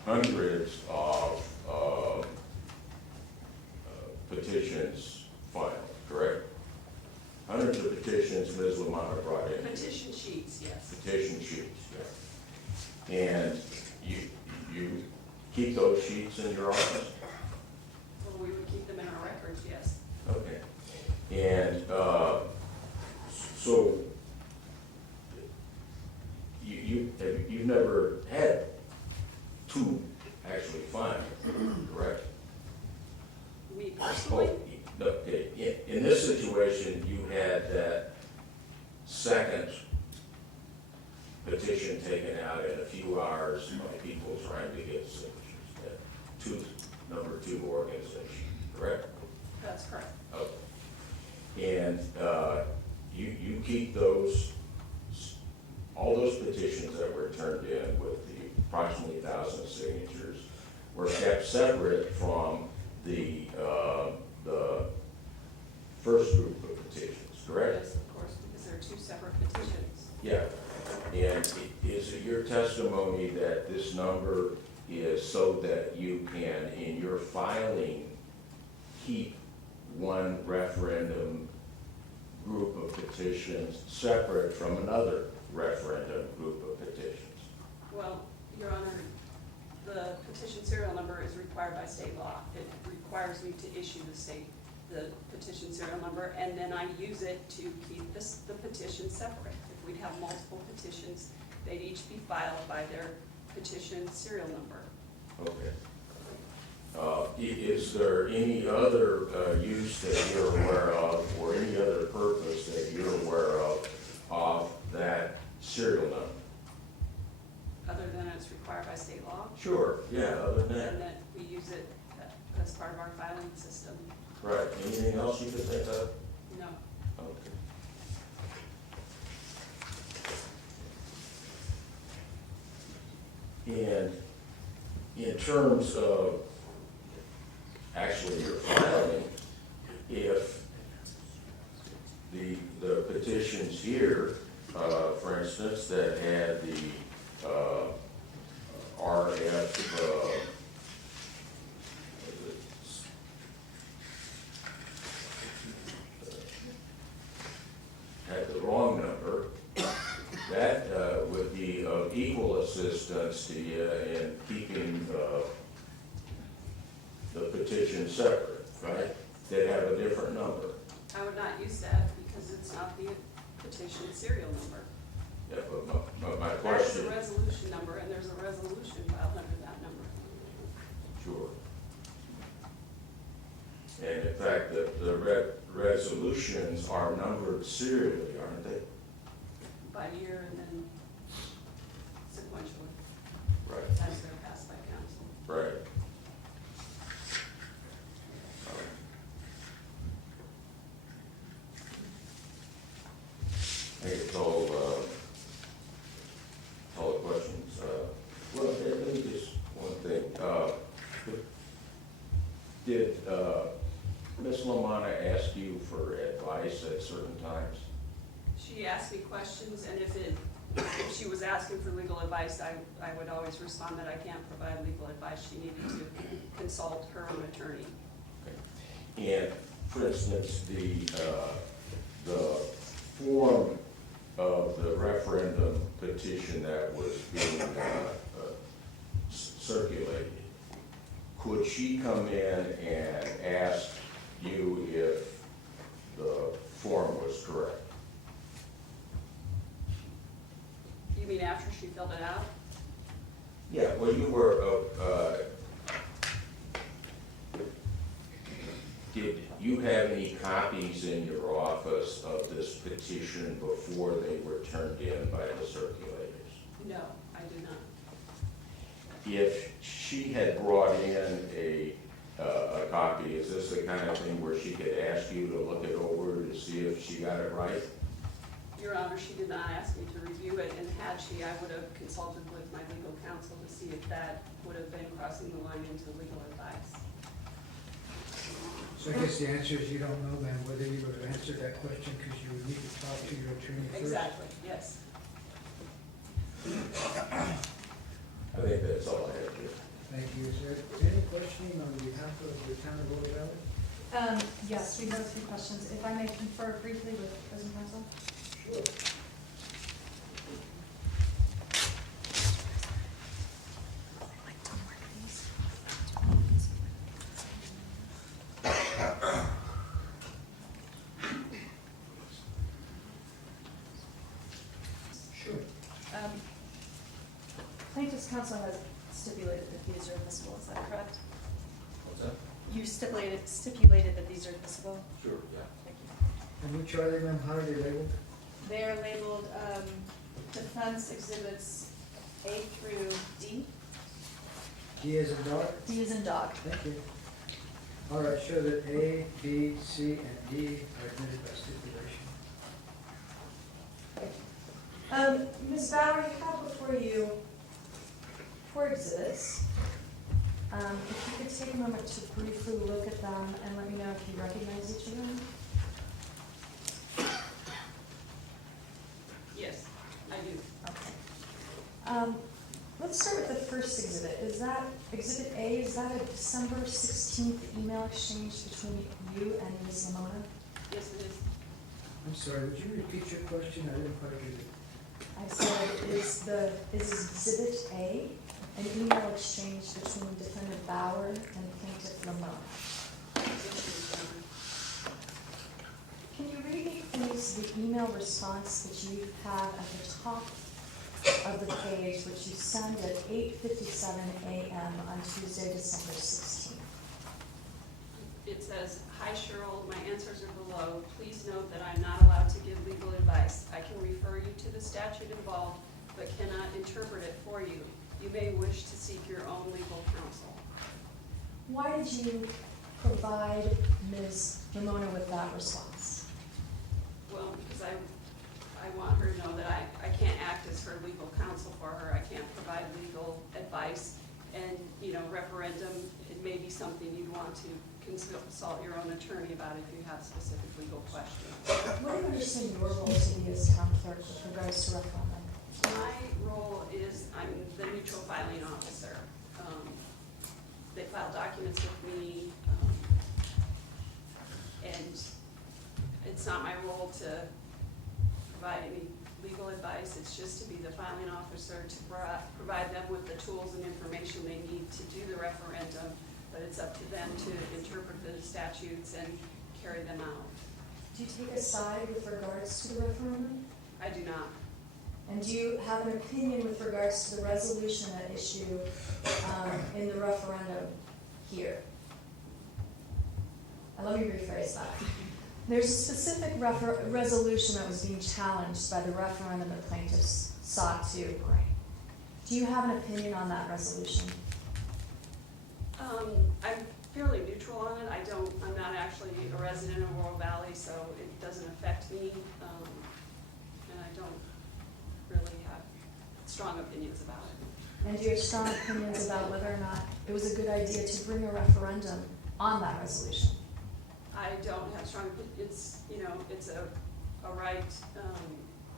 hundreds of petitions filed, correct? Hundreds of petitions Ms. Lamonna brought brought in? Petition sheets, yes. Petition sheets, yeah. And you keep those sheets in your office? Well, we would keep them in our records, yes. Okay. And so you've never had two actually fined, correct? Me personally, Okay. In this situation, you had that second petition taken out in a few hours by people trying to get signatures. That number two organization, correct? that's correct. Okay. And you keep those, all those petitions that were turned in with the approximately 1,000 signatures were kept separate from the first group of petitions, correct? Yes, of course, because there are two separate petitions. Yeah. And is it your testimony that this number is so that you can, in your filing, keep one referendum group of petitions separate from another referendum group of petitions? Well, Your Honor, the petition serial number is required by state law. It requires me to issue the petition serial number, and then I use it to keep the petition separate. If we'd have multiple petitions, they'd each be filed by their petition serial number. Okay. Is there any other use that you're aware of, or any other purpose that you're aware of that serial number? Other than it's required by state law, Sure, yeah, other than and that. that we use it as part of our filing system. Right, anything else you could think of? No. Okay. And in terms of actually your filing, if the petitions here, for instance, that had the RF, had the wrong number, that would be of equal assistance to you in keeping the petition separate, right? They have a different number. I would not use that because it's not the petition serial number. Yeah, but my That's question. the resolution number, and there's a resolution filed under that number. Sure. And in fact, the resolutions are numbered serially, aren't they? By year and then sequentially, Right. as they're passed by council. Right. I think it's all the questions. Well, let me just one thing. Did Ms. Lamonna ask you for advice at certain times? She asked me questions, and if she was asking for legal advice, I would always respond that I can't provide legal advice. She needed to consult her own attorney. Okay. And for instance, the form of the referendum petition that was being circulated, could she come in and ask you if the form was correct? You mean after she filled it out? Yeah, well, you were, did you have any copies in your office of this petition before they were turned in by the circulators? No, I do not. If she had brought in a copy, is this the kind of thing where she could ask you to look it over to see if she got it right? Your Honor, she did not ask me to review it, and had she, I would have consulted with my legal counsel to see if that would have been crossing the line into legal advice. So I guess the answer is you don't know then whether you would have answered that question because you would need to talk to your attorney first. Exactly, yes. I think that's all I have here. Thank you. Is there any questioning on behalf of the town of Oro Valley? Yes, we have a few questions. If I may confer briefly with prison counsel? Sure. Plaintiffs' counsel has stipulated that these are admissible, is that correct? What's that? You stipulated that these are admissible? Sure, yeah. Thank you. And which are they, ma'am? How are they labeled? They're labeled defense exhibits A through D. D as in dog? D is in dog. Thank you. All right, show that A, B, C, and D are admitted by stipulation. Ms. Bauer, you have before you 4 exhibits. If you could take a moment to briefly look at them and let me know if you recognize each of them. Yes, I do. Okay. Let's start with the first exhibit. Is that Exhibit A, is that a December 16th email exchange between you and Ms. Lamonna? Yes, it is. I'm sorry, would you repeat your question? I didn't quite get it. I said, is Exhibit A an email exchange between Defendant Bauer and Plaintiff Lamonna? Yes, it is. Can you read me, please, the email response that you have at the top of the page, which you send at 8:57 a.m. on Tuesday, December 16th? It says, "Hi Cheryl, my answers are below. Please note that I'm not allowed to give legal advice. I can refer you to the statute involved, but cannot interpret it for you. You may wish to seek your own legal counsel." Why did you provide Ms. Lamonna with that response? Well, because I want her to know that I can't act as her legal counsel for her. I can't provide legal advice. And, referendum, it may be something you'd want to consult your own attorney about if you have specific legal questions. What do you understand your role to be as town clerk with regards to referendum? My role is, I'm the neutral filing officer. They file documents with me, and it's not my role to provide any legal advice. It's just to be the filing officer, to provide them with the tools and information they need to do the referendum, but it's up to them to interpret the statutes and carry them out. Do you take a side with regards to the referendum? I do not. And do you have an opinion with regards to the resolution at issue in the referendum here? And let me rephrase that. There's a specific resolution that was being challenged by the referendum that plaintiffs sought to bring. Do you have an opinion on that resolution? I'm fairly neutral on it. I'm not actually a resident of Oro Valley, so it doesn't affect me, and I don't really have strong opinions about it. And do you have strong opinions about whether or not it was a good idea to bring a referendum on that resolution? I don't have strong, it's a right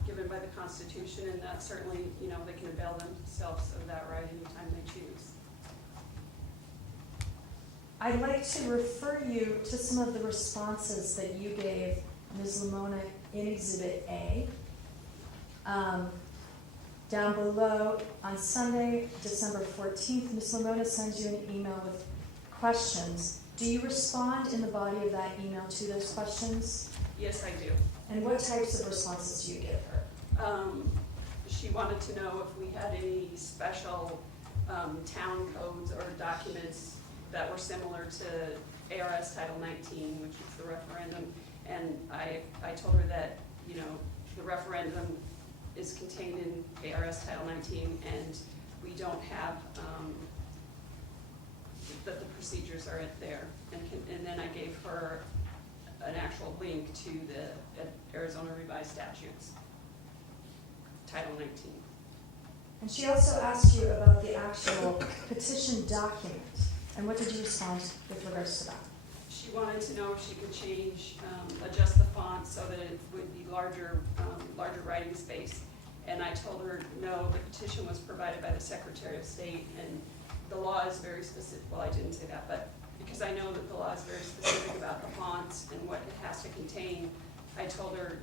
given by the Constitution, and that certainly, they can avail themselves of that right anytime they choose. I'd like to refer you to some of the responses that you gave Ms. Lamonna in Exhibit A. Down below, on Sunday, December 14th, Ms. Lamonna sends you an email with questions. Do you respond in the body of that email to those questions? Yes, I do. And what types of responses do you give her? She wanted to know if we had any special town codes or documents that were similar to ARS Title 19, which is the referendum. And I told her that, the referendum is contained in ARS Title 19, and we don't have, that the procedures are there. And then I gave her an actual link to the Arizona Revised Statutes, Title 19. And she also asked you about the actual petition document. And what did you respond with regards to that? She wanted to know if she could change, adjust the font so that it would be larger writing space. And I told her, no, the petition was provided by the Secretary of State, and the law is very specific. Well, I didn't say that, but because I know that the law is very specific about the fonts and what it has to contain, I told her,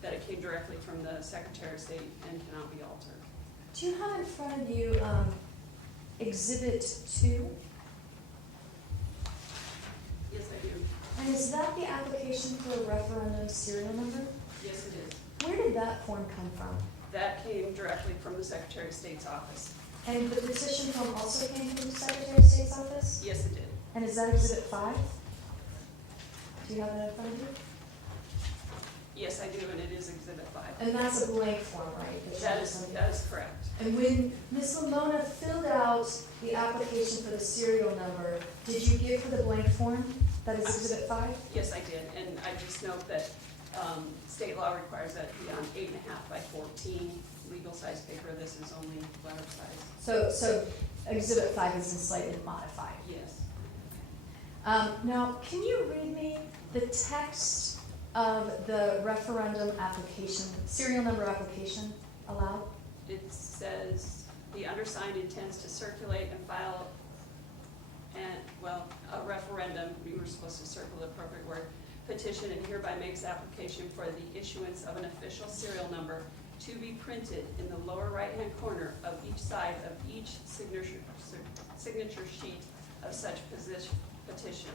that it came directly from the Secretary of State and cannot be altered. Do you have in front of you Exhibit 2? Yes, I do. And is that the application for a referendum serial number? Yes, it is. Where did that form come from? That came directly from the Secretary of State's office. And the petition form also came from the Secretary of State's office? Yes, it did. And is that Exhibit 5? Do you have that in front of you? Yes, I do, and it is Exhibit 5. And that's a blank form, right? That is correct. And when Ms. Lamonna filled out the application for the serial number, did you give her the blank form that is Exhibit 5? Yes, I did, and I just note that state law requires that it be on 8.5 by 14 legal size paper. This is only letter size. So Exhibit 5 is slightly modified. Yes. Now, can you read me the text of the referendum application, serial number application aloud? It says, the undersigned intends to circulate and file a referendum, we were supposed to circle the appropriate word, petition, and hereby makes application for the issuance of an official serial number to be printed in the lower right-hand corner of each side of each signature sheet of such petition.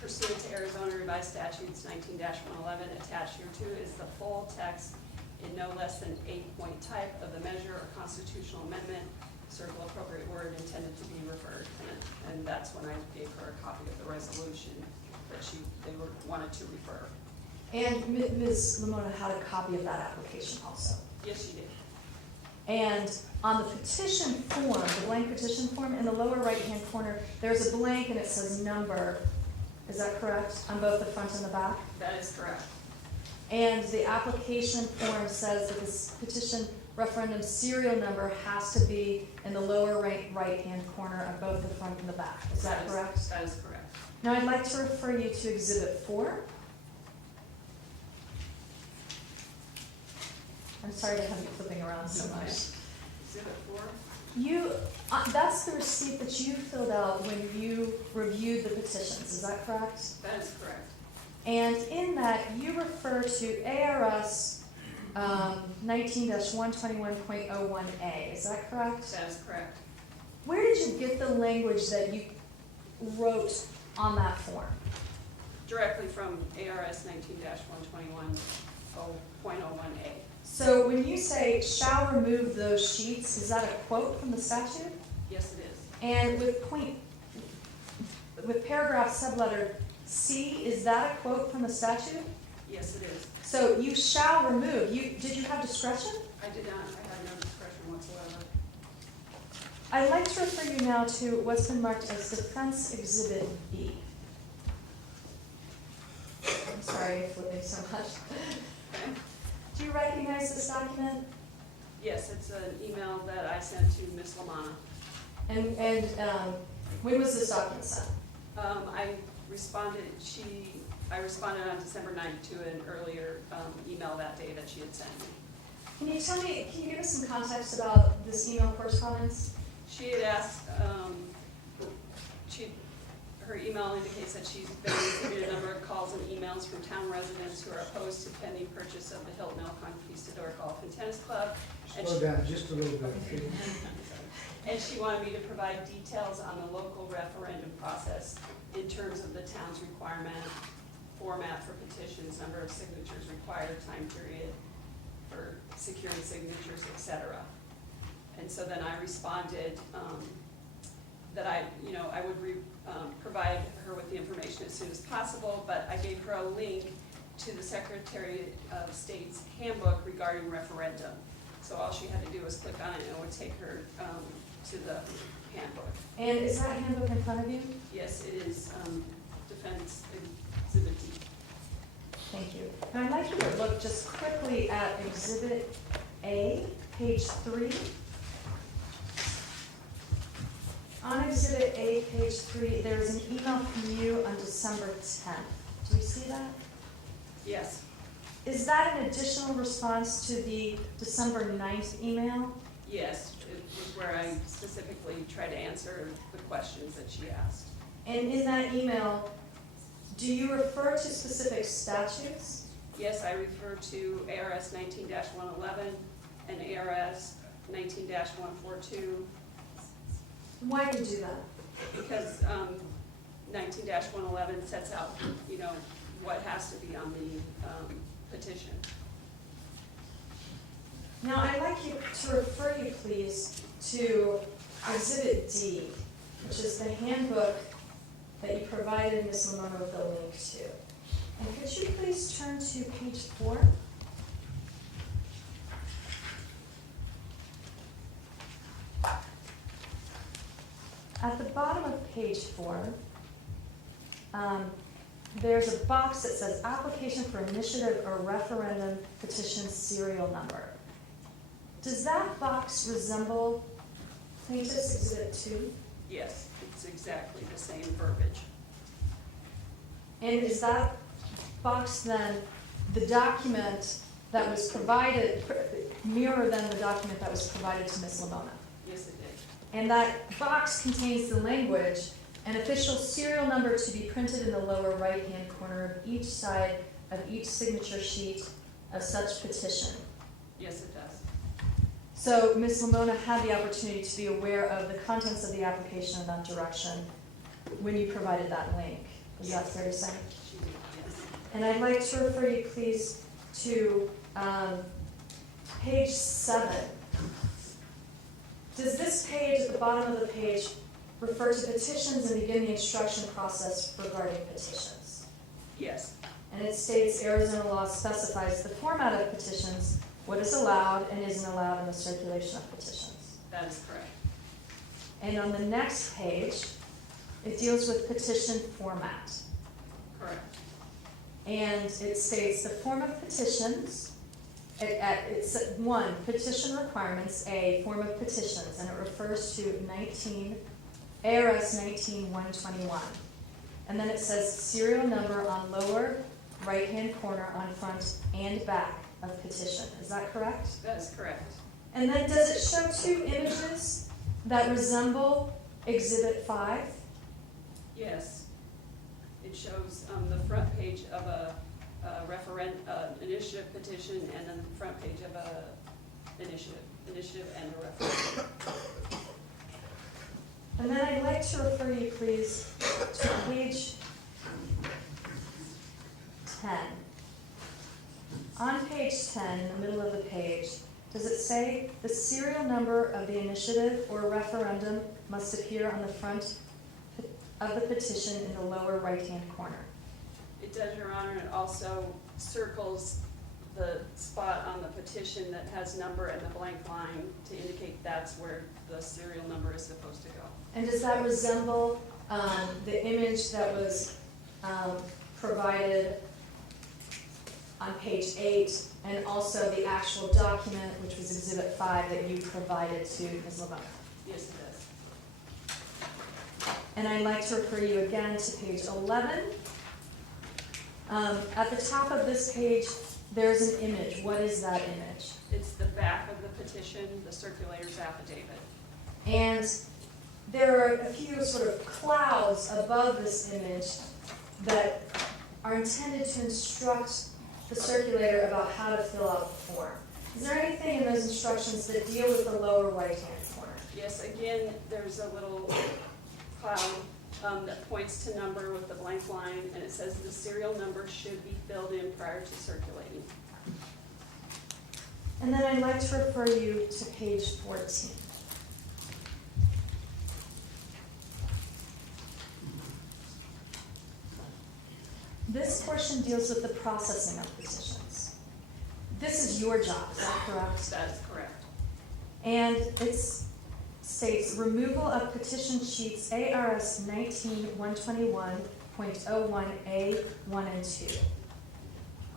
Pursuant to Arizona Revised Statutes 19-111, attached hereto is the full text in no less than 8-point type of the measure or constitutional amendment, circle appropriate word intended to be referred. And that's when I gave her a copy of the resolution that wanted to refer. And Ms. Lamonna had a copy of that application also. Yes, she did. And on the petition form, the blank petition form, in the lower right-hand corner, there's a blank and it says number. Is that correct? On both the front and the back? That is correct. And the application form says that this petition referendum serial number has to be in the lower right-hand corner of both the front and the back. Is that correct? That is correct. Now I'd like to refer you to Exhibit 4. I'm sorry to have you flipping around so much. Exhibit 4? That's the receipt that you filled out when you reviewed the petitions, is that correct? That is correct. And in that, you refer to ARS 19-121.01A, is that correct? That is correct. Where did you get the language that you wrote on that form? Directly from ARS 19-121.01A. So when you say shall remove those sheets, is that a quote from the statute? Yes, it is. And with paragraph subletter C, is that a quote from the statute? Yes, it is. So you shall remove. Did you have discretion? I did not. I had no discretion whatsoever. I'd like to refer you now to what's been marked as Defense Exhibit B. I'm sorry for flipping so much. Okay. Do you recognize this document? Yes, it's an email that I sent to Ms. Lamonna. And when was this document sent? I responded on December 9th to an earlier email that day that she had sent me. Can you give us some context about this email correspondence? She had asked, her email indicates that she's been receiving a number of calls and emails from town residents who are opposed to pending purchase of the Hilton Conquistador Golf and Tennis Club. And Slow down just a little bit. And she wanted me to provide details on the local referendum process in terms of the town's requirement, format for petitions, number of signatures required, time period for securing signatures, etc. And so then I responded that I would provide her with the information as soon as possible, but I gave her a link to the Secretary of State's handbook regarding referendum. So all she had to do was click on it and it would take her to the handbook. And is that handbook in front of you? Yes, it is Defense Exhibit D. Thank you. And I'd like you to look just quickly at Exhibit A, page 3. On Exhibit A, page 3, there's an email from you on December 10th. Do you see that? Yes, Is that an additional response to the December 9th email? yes, it was where I specifically tried to answer the questions that she asked. And in that email, do you refer to specific statutes? Yes, I refer to ARS 19-111 and ARS 19-142 Why do you do that? because 19-111 sets out, what has to be on the petition. Now, I'd like you to refer you, please, to Exhibit D, which is the handbook that you provided Ms. Lamonna with a link to. And could you please turn to page 4? At the bottom of page 4, there's a box that says application for initiative or referendum petition serial number. Does that box resemble Plaintiffs Exhibit 2? Yes, it's exactly the same verbiage. And is that box then the document that was provided, mirror than the document that was provided to Ms. Lamonna? Yes, it did. And that box contains the language, an official serial number to be printed in the lower right-hand corner of each side of each signature sheet of such petition. Yes, it does. So Ms. Lamonna had the opportunity to be aware of the contents of the application in that direction when you provided that link. Is that fair to say? She did, yes. And I'd like to refer you, please, to page 7. Does this page at the bottom of the page refer to petitions and begin the instruction process regarding petitions? Yes, And it states Arizona law specifies the format of petitions, what is allowed and isn't allowed in the circulation of petitions. that is correct. And on the next page, it deals with petition format. Correct. And it states the form of petitions, it's 1, petition requirements, A, form of petitions, and it refers to ARS 19-121. And then it says serial number on lower right-hand corner on front and back of petition. Is that correct? That is correct. And then does it show 2 images that resemble Exhibit 5? Yes. It shows the front page of a initiative petition and then the front page of a initiative and a referendum. And then I'd like to refer you, please, to page 10. On page 10, in the middle of the page, does it say the serial number of the initiative or referendum must appear on the front of the petition in the lower right-hand corner? It does, Your Honor, and it also circles the spot on the petition that has number and the blank line to indicate that's where the serial number is supposed to go. And does that resemble the image that was provided on page 8 and also the actual document, which was Exhibit 5, that you provided to Ms. Lamonna? Yes, it does. And I'd like to refer you again to page 11. At the top of this page, there's an image. What is that image? It's the back of the petition, the circulator's affidavit. And there are a few sort of clouds above this image that are intended to instruct the circulator about how to fill out the form. Is there anything in those instructions that deal with the lower right-hand corner? Yes, again, there's a little cloud that points to number with the blank line, and it says the serial number should be filled in prior to circulating. And then I'd like to refer you to page 14. This portion deals with the processing of petitions. This is your job, is that correct? That is correct. And it states removal of petition sheets ARS 19-121.01A 1 and 2.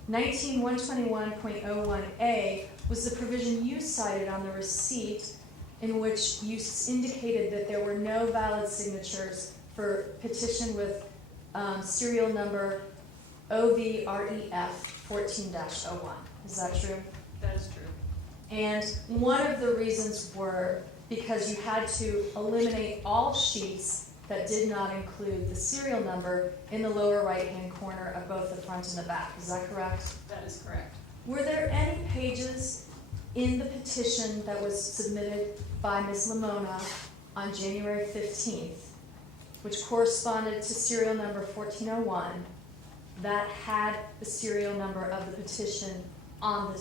19-121.01A was the provision you cited on the receipt in which you indicated that there were no valid signatures for petition with serial number OVREF 14-01. Is that true? That is true. And one of the reasons were because you had to eliminate all sheets that did not include the serial number in the lower right-hand corner of both the front and the back. Is that correct? That is correct. Were there any pages in the petition that was submitted by Ms. Lamonna on January 15th, which corresponded to serial number 1401, that had the serial number of the petition on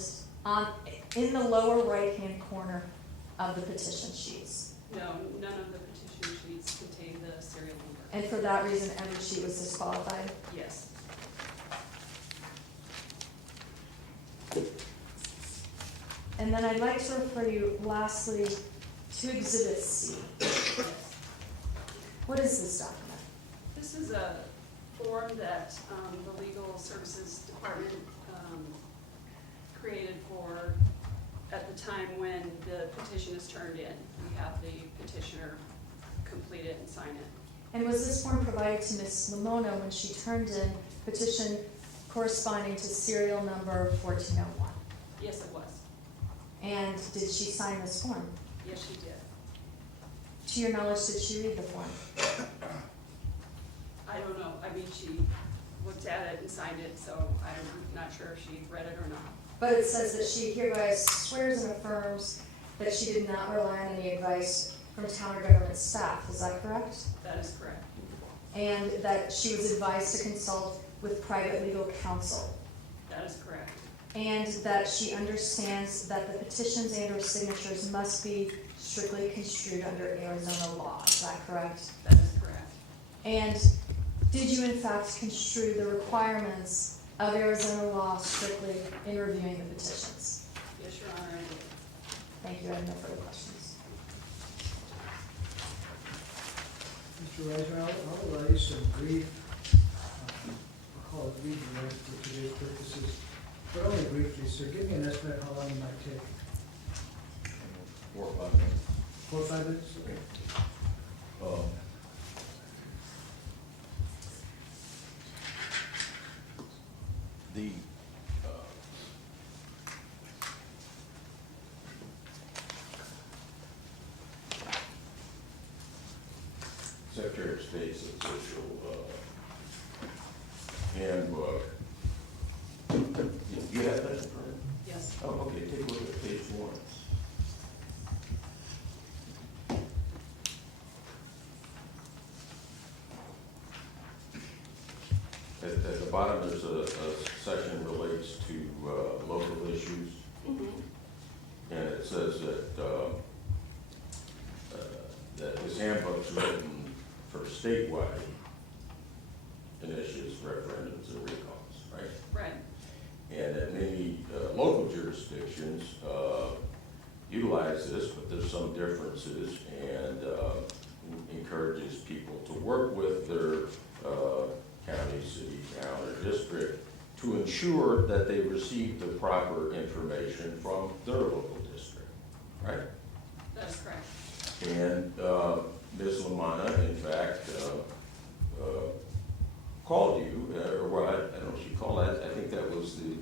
in the lower right-hand corner of the petition sheets. No, none of the petition sheets contain the serial number. And for that reason, every sheet was disqualified. Yes. And then I'd like to refer you lastly to Exhibit C. Yes. What is this document? This is a form that the Legal Services Department created for, at the time when the petition is turned in. We have the petitioner complete it and sign it. And was this form provided to Ms. Lamonna when she turned in petition corresponding to serial number 1401? Yes, it was. And did she sign this form? Yes, she did. To your knowledge, did she read the form? I don't know. I mean, she looked at it and signed it, so I'm not sure if she read it or not. But it says that she hereby swears and affirms that she did not rely on any advice from town or government staff. Is that correct? That is correct. And that she was advised to consult with private legal counsel. That is correct. And that she understands that the petitions and/or signatures must be strictly construed under Arizona law. Is that correct? That is correct. And did you in fact construe the requirements of Arizona law strictly in reviewing the petitions? Yes, Your Honor, I did. Thank you. I have no further questions. Mr. Reiser, I'll allow you some brief, I'll call it redirect for today's purposes, but only briefly, sir. Give me an estimate how long it might take. 4 or 5 minutes. 4 or 5 minutes? Okay. The Secretary of State's official handbook. You have that in front? Yes. Oh, okay, take a look at page 1. At the bottom, there's a section relates to local issues, Mhm. and it says that that this handbook's written for statewide initiatives, referendums, and recalls, right? Right. And that many local jurisdictions utilize this, but there's some differences, and encourages people to work with their county, city, town, or district to ensure that they receive the proper information from their local district, right? That is correct. And Ms. Lamonna, in fact, called you, or well, I don't know if she called, I think that was the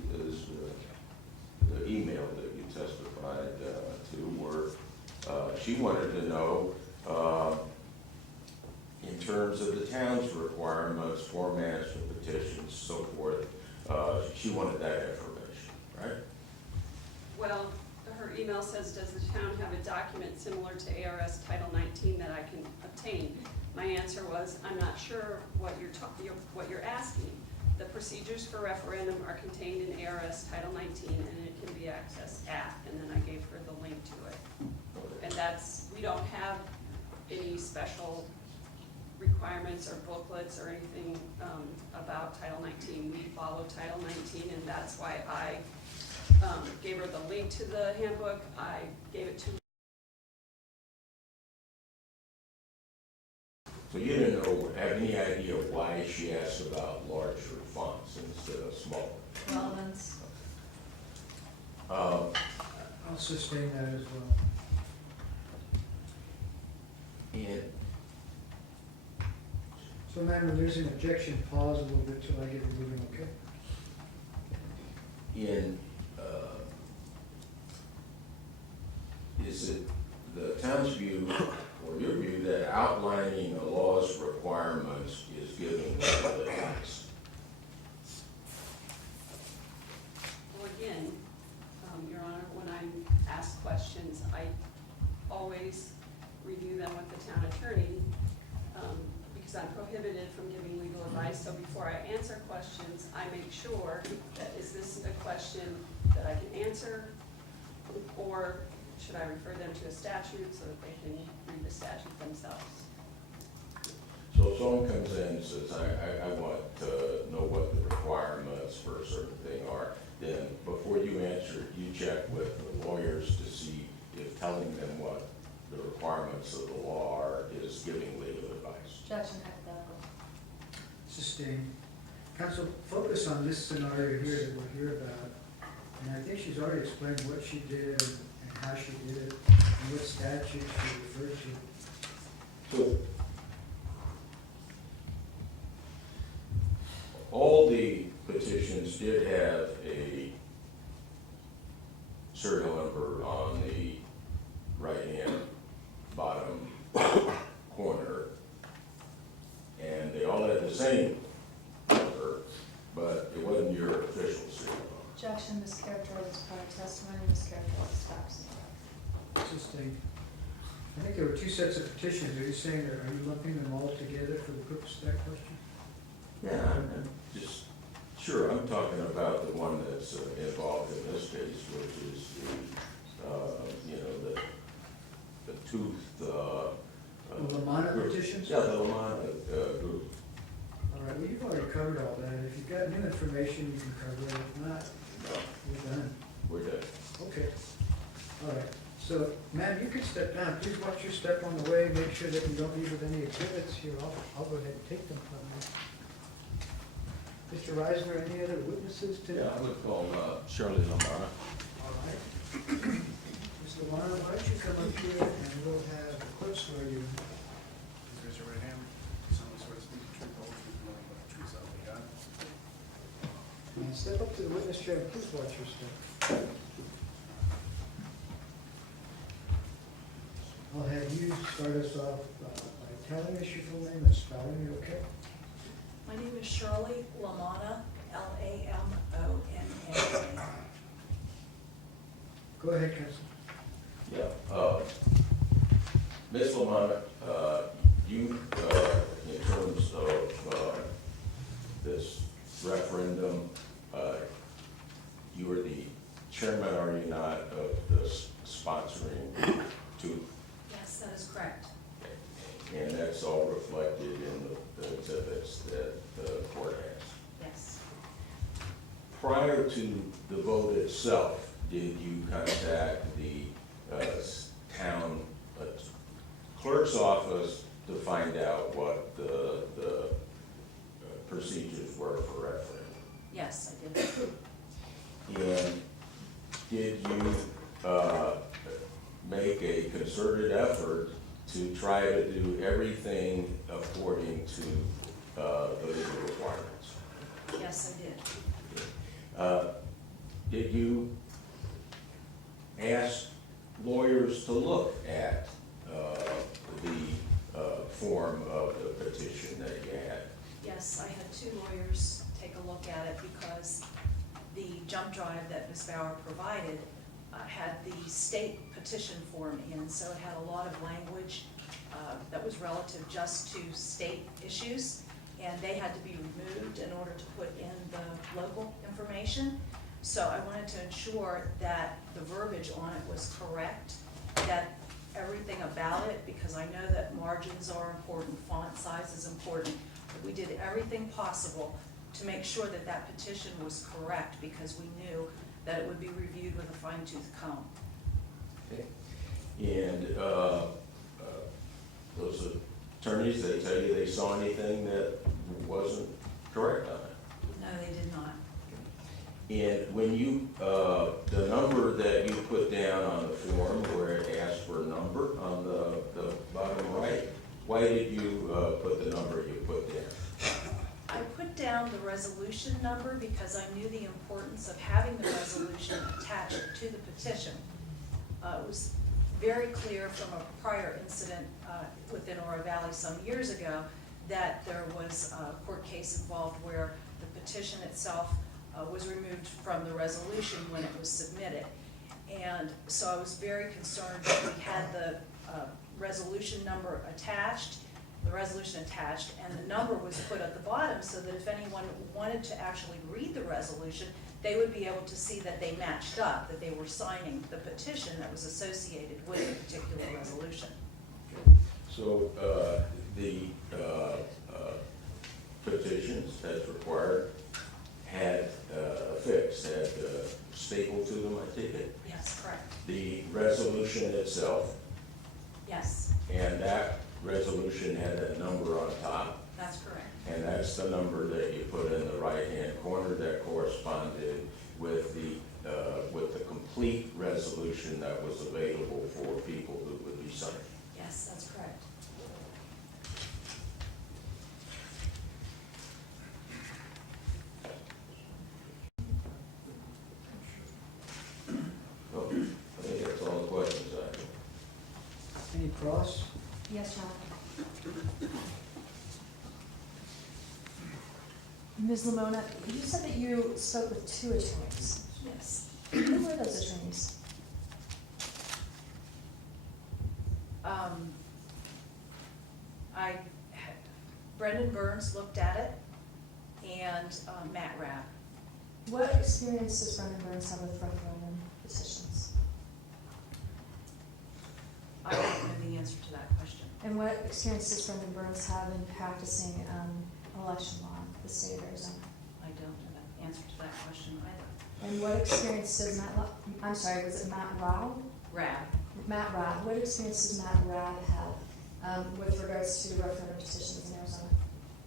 email that you testified to, where she wanted to know, in terms of the town's requirements, formats of petitions, so forth, she wanted that information, right? Well, her email says, does the town have a document similar to ARS Title 19 that I can obtain? My answer was, I'm not sure what you're asking. The procedures for referendum are contained in ARS Title 19, and it can be accessed at, and then I gave her the link to it. And that's, we don't have any special requirements or booklets or anything about Title 19. We follow Title 19, and that's why I gave her the link to the handbook. I gave it to her. So you didn't have any idea why she asked about larger fonts instead of smaller? Relevance. I'll sustain that as well. And So, ma'am, there's an objection, pause a little bit till I get it moving, okay? in, is it the town's view or your view that outlining a law's requirements is giving legal advice? Well, again, Your Honor, when I ask questions, I always review them with the town attorney, because I'm prohibited from giving legal advice. So before I answer questions, I make sure that, is this a question that I can answer or should I refer them to a statute so that they can read the statute themselves? So if someone comes in and says, I want to know what the requirements for a certain thing are, then before you answer, you check with the lawyers to see if telling them what the requirements of the law are is giving legal advice. Objection, hypothetical. Sustained. Counsel, focus on this scenario here that we're here about. And I think she's already explained what she did and how she did it, and what statute she referred to. So all the petitions did have a serial number on the right-hand bottom corner, and they all had the same number, but it wasn't your official serial number. Objection, mischaracterizes prior testimony, mischaracterizes facts. Sustained. I think there were two sets of petitions. Are you saying, are you lumping them all together for the purpose of that question? Yeah, I'm just, sure, I'm talking about the one that's involved in this case, which is the, you know, the tooth, The Lamonna petitions? Yeah, the Lamonna group. All right, well, you've already covered all that. If you've got new information, you can cover it. If not, No, we're done. we're done. Okay. All right. So, ma'am, you can step down. Please watch your step on the way. Make sure that you don't leave with any exhibits here. I'll go ahead and take them from you. Mr. Reisner, any other witnesses today? Yeah, I would call Shirley Lamonna. All right. Ms. Lamonna, why don't you come up here and we'll have the clerk swear you in. Please raise your right hand. You solemnly swear to speak the truth, the whole truth, and nothing but the truth, so help you God. And step up to the witness chair and please watch your step. I'll have you start us off by telling us your full name and spelling it, okay? My name is Shirley Lamonna, Lamonna. Go ahead, Counsel. Yeah, Ms. Lamonna, you, in terms of this referendum, you are the chairman, are you not, of the sponsoring to? Yes, that is correct. And that's all reflected in the exhibits that the court has. Yes. Prior to the vote itself, did you contact the town clerk's office to find out what the procedures were for referendum? Yes, I did. And did you make a concerted effort to try to do everything according to the legal requirements? Yes, I did. Did you ask lawyers to look at the form of the petition that you had? Yes, I had two lawyers take a look at it because the jump drive that Ms. Bauer provided had the state petition form in, so it had a lot of language that was relative just to state issues, and they had to be removed in order to put in the local information. So I wanted to ensure that the verbiage on it was correct, that everything about it, because I know that margins are important, font size is important, but we did everything possible to make sure that that petition was correct, because we knew that it would be reviewed with a fine-tooth comb. Okay. And those attorneys, they tell you they saw anything that wasn't correct on it? No, they did not. And when you, the number that you put down on the form where it asked for a number on the bottom right, why did you put the number you put down? I put down the resolution number because I knew the importance of having the resolution attached to the petition. It was very clear from a prior incident within Oro Valley some years ago that there was a court case involved where the petition itself was removed from the resolution when it was submitted. And so I was very concerned that we had the resolution number attached, and the number was put at the bottom so that if anyone wanted to actually read the resolution, they would be able to see that they matched up, that they were signing the petition that was associated with a particular resolution. So the petitions as required had affixed, had stapled to them, I take it? Yes, correct. The resolution itself, Yes, and that resolution had a number on top, that's correct. and that's the number that you put in the right-hand corner that corresponded with the complete resolution that was available for people who would be signing. Yes, that's correct. So, I think that's all the questions I have. Any cross? Yes, John. Ms. Lamonna, you said that you spoke with 2 attorneys. Yes. Who were those attorneys? Brendan Burns looked at it, and Matt Rabb. What experience does Brendan Burns have with referendum petitions? I don't know the answer to that question. And what experience does Brendan Burns have in practicing election law in the state of Arizona? I don't know the answer to that question either. And what experience does I'm sorry, was it Matt Rao? Rabb. Matt Rabb, what experience does Matt Rabb have with regards to referendum petitions in Arizona?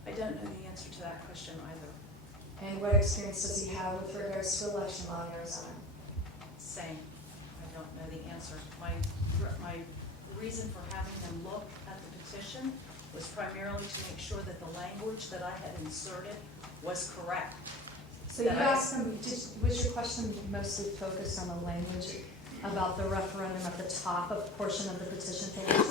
I don't know the answer to that question either. And what experience does he have with regards to election law in Arizona? Same. I don't know the answer. My reason for having them look at the petition was primarily to make sure that the language that I had inserted was correct. So you asked them, was your question mostly focused on the language about the referendum at the top of portion of the petition page?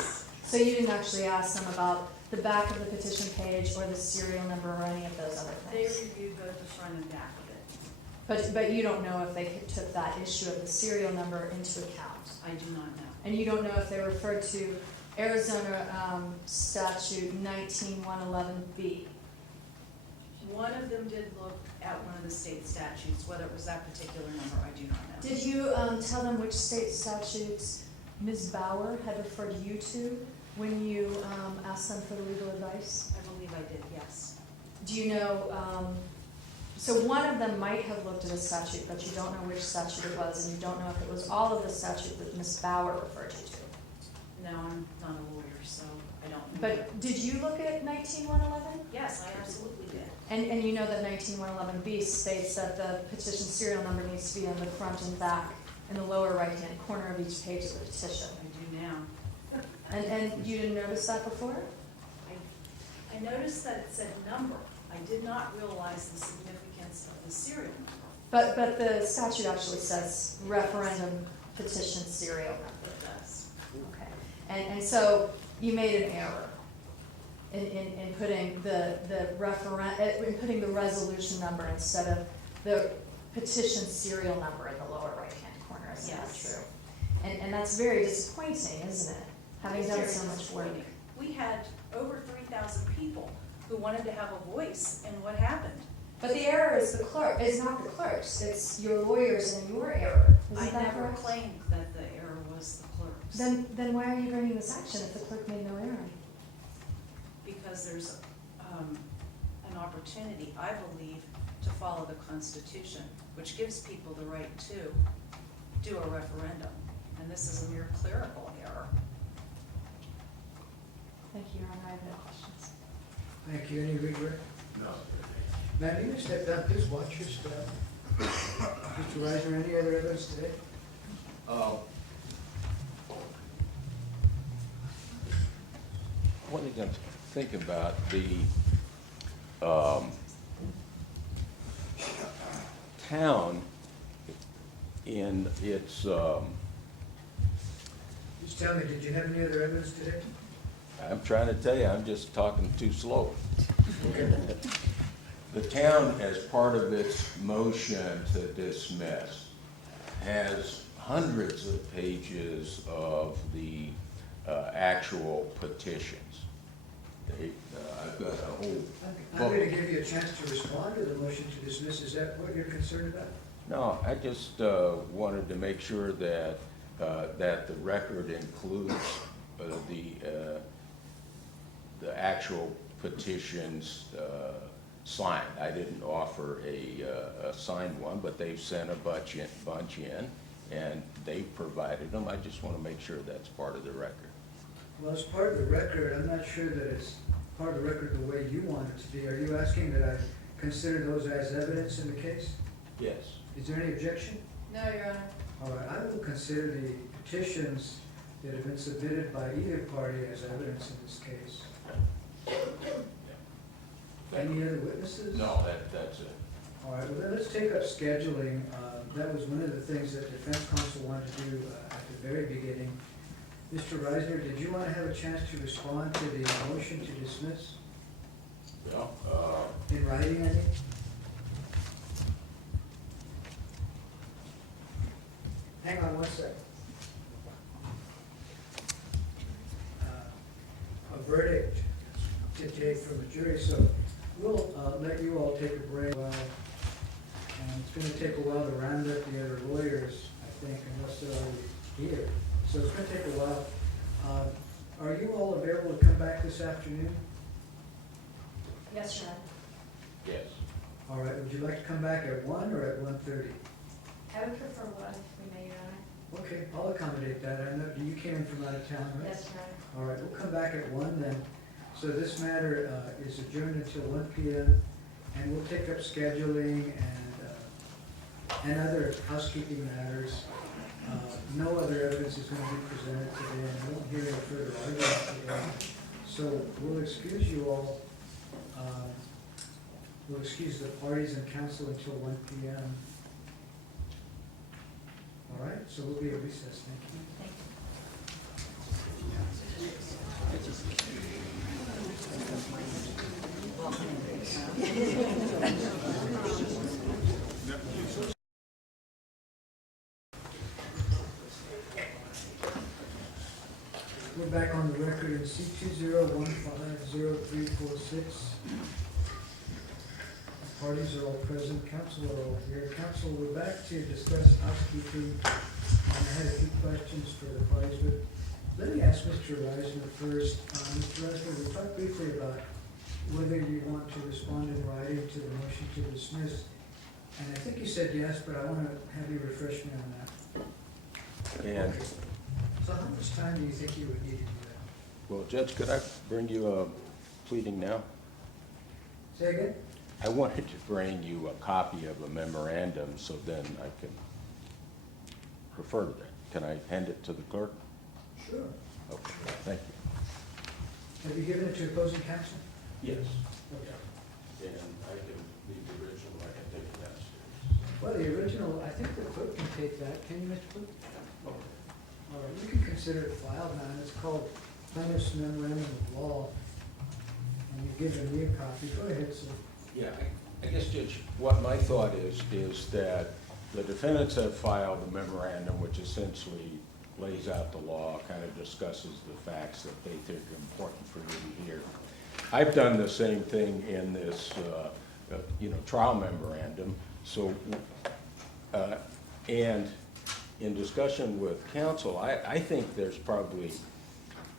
So you didn't actually ask them about the back of the petition page or the serial number or any of those other They things? reviewed both the front and back of it. But you don't know if they took that issue of the serial number into account? I do not know. And you don't know if they referred to Arizona statute 19111B? One of them did look at one of the state statutes. Whether it was that particular number, I do not know. Did you tell them which state statutes Ms. Bauer had referred you to when you asked them for the legal advice? I believe I did, yes. Do you know, so one of them might have looked at a statute, but you don't know which statute it was, and you don't know if it was all of the statute that Ms. Bauer referred you to. No, I'm not a lawyer, so I don't know. But did you look at 19111? Yes, I absolutely did. And you know that 19111B states that the petition serial number needs to be on the front and back in the lower right-hand corner of each page of the petition. I do now. And you didn't notice that before? I noticed that it said number. I did not realize the significance of the serial number. But the statute actually says referendum petition serial number. It does. Okay. And so you made an error in putting in putting the resolution number instead of the petition serial number in the lower right-hand corner. Isn't that Yes. true? And that's very disappointing, isn't it? Having It's done very so much work. disappointing. We had over 3,000 people who wanted to have a voice in what happened. But the error is not the clerk's, it's your lawyers and your error. I Isn't that never correct? claimed that the error was the clerk's. Then why are you bringing this action if the clerk made no error? Because there's an opportunity, I believe, to follow the Constitution, which gives people the right to do a referendum. And this is a mere clerical error. Thank you, Your Honor, I have no questions. Thank you. Any regret? No. Matt, you can step down, please watch your step. Mr. Reisner, any other evidence today? What did I think about the town in its, Just tell me, did you have any other evidence today? I'm trying to tell you, I'm just talking too slow. The town, as part of its motion to dismiss, has hundreds of pages of the actual petitions. I've got a whole I'm going to give you a chance to respond to the motion to dismiss. Is that what you're concerned about? No, I just wanted to make sure that, that the record includes the actual petitions signed. I didn't offer a signed one, but they've sent a bunch in, and they've provided them. I just want to make sure that's part of the record. Well, as part of the record, I'm not sure that it's part of the record the way you want it to be. Are you asking that I consider those as evidence in the case? Yes. Is there any objection? No, Your Honor. All right, I will consider the petitions that have been submitted by either party as evidence in this case. Any other witnesses? No, that's it. All right, well then let's take up scheduling. That was one of the things that defense counsel wanted to do at the very beginning. Mr. Reisner, did you want to have a chance to respond to the motion to dismiss? Well, In writing, I think? Hang on one second. A verdict to take from the jury, so we'll let you all take a break. And it's gonna take a while to round up the other lawyers, I think, unless they're already here. So it's gonna take a while. Are you all available to come back this afternoon? Yes, Your Honor. yes. All right, would you like to come back at 1 or at 1:30? I would prefer one, if we may, Your Honor. Okay, I'll accommodate that. I know you came from out of town, right? Yes, Your Honor. All right, we'll come back at 1 then. So this matter is adjourned until 1 p.m. and we'll take up scheduling and other housekeeping matters. No other evidence is going to be presented today, and we won't hear any further arguments today. So we'll excuse you all. We'll excuse the parties and counsel until 1 p.m. All right, so we'll be at recess. Thank you. Thank you. We're back on the record in C20150346. The parties are all present, counsel are all here. Counsel, we're back to discuss housekeeping. I had a few questions for the parties, but let me ask Mr. Reisner first. Mr. Reisner, we talked briefly about whether you want to respond in writing to the motion to dismiss. And I think you said yes, but I want to have you refresh me on that. And, Okay. So how much time do you think you would need to do that? well, Judge, could I bring you a pleading now? Say again? I wanted to bring you a copy of a memorandum, so then I can refer to that. Can I hand it to the clerk? Sure. Okay, thank you. Have you given it to opposing counsel? Yes. Okay. And I can leave the original, I can take it downstairs. Well, the original, I think the clerk can take that. Can you, Mr. Clerk? Okay. All right, you can consider it filed now. It's called Plaintiffs' Memorandum of Law. And you've given me a copy. Go ahead, sir. Yeah, I guess, Judge, what my thought is that the defendants have filed a memorandum which essentially lays out the law, kind of discusses the facts that they think are important for you to hear. I've done the same thing in this, trial memorandum. So, and in discussion with counsel, I think there's probably,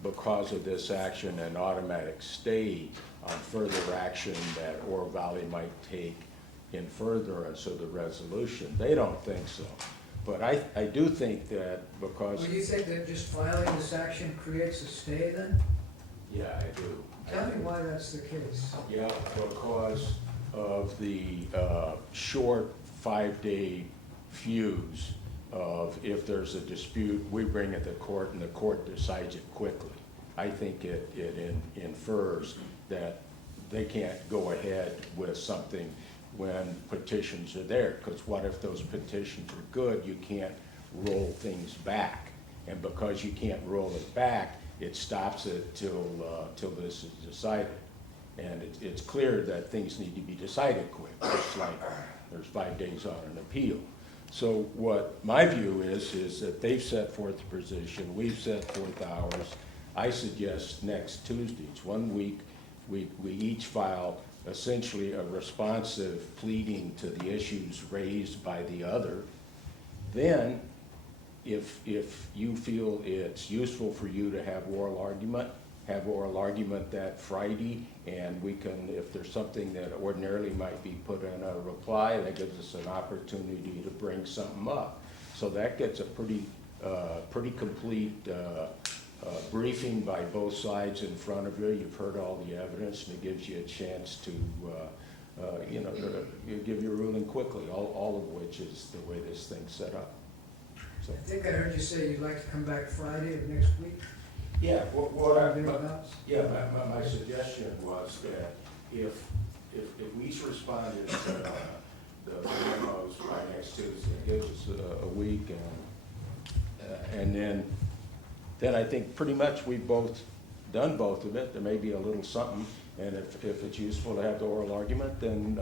because of this action, an automatic stay on further action that Oro Valley might take in furtherance of the resolution. They don't think so. But I do think that because... Well, you think that just filing this action creates a stay then? Yeah, I do. Tell me why that's the case. Yeah, because of the short 5-day fuse of if there's a dispute, we bring it to court and the court decides it quickly. I think it infers that they can't go ahead with something when petitions are there, because what if those petitions are good, you can't roll things back. And because you can't roll it back, it stops it till this is decided. And it's clear that things need to be decided quick, just like there's 5 days on an appeal. So what my view is that they've set forth the position, we've set forth ours. I suggest next Tuesday, it's 1 week, we each file essentially a responsive pleading to the issues raised by the other, then if you feel it's useful for you to have oral argument that Friday, and we can, if there's something that ordinarily might be put in a reply, that gives us an opportunity to bring something up. So that gets a pretty complete briefing by both sides in front of you. You've heard all the evidence, and it gives you a chance to, to give your ruling quickly, all of which is the way this thing's set up. So. I think I heard you say you'd like to come back Friday of next week? Yeah, Thereabouts? my suggestion was that if we each responded to the memos by next Tuesday, it gives us a week, and then I think pretty much we've both done both of it. There may be a little something, and if it's useful to have the oral argument, then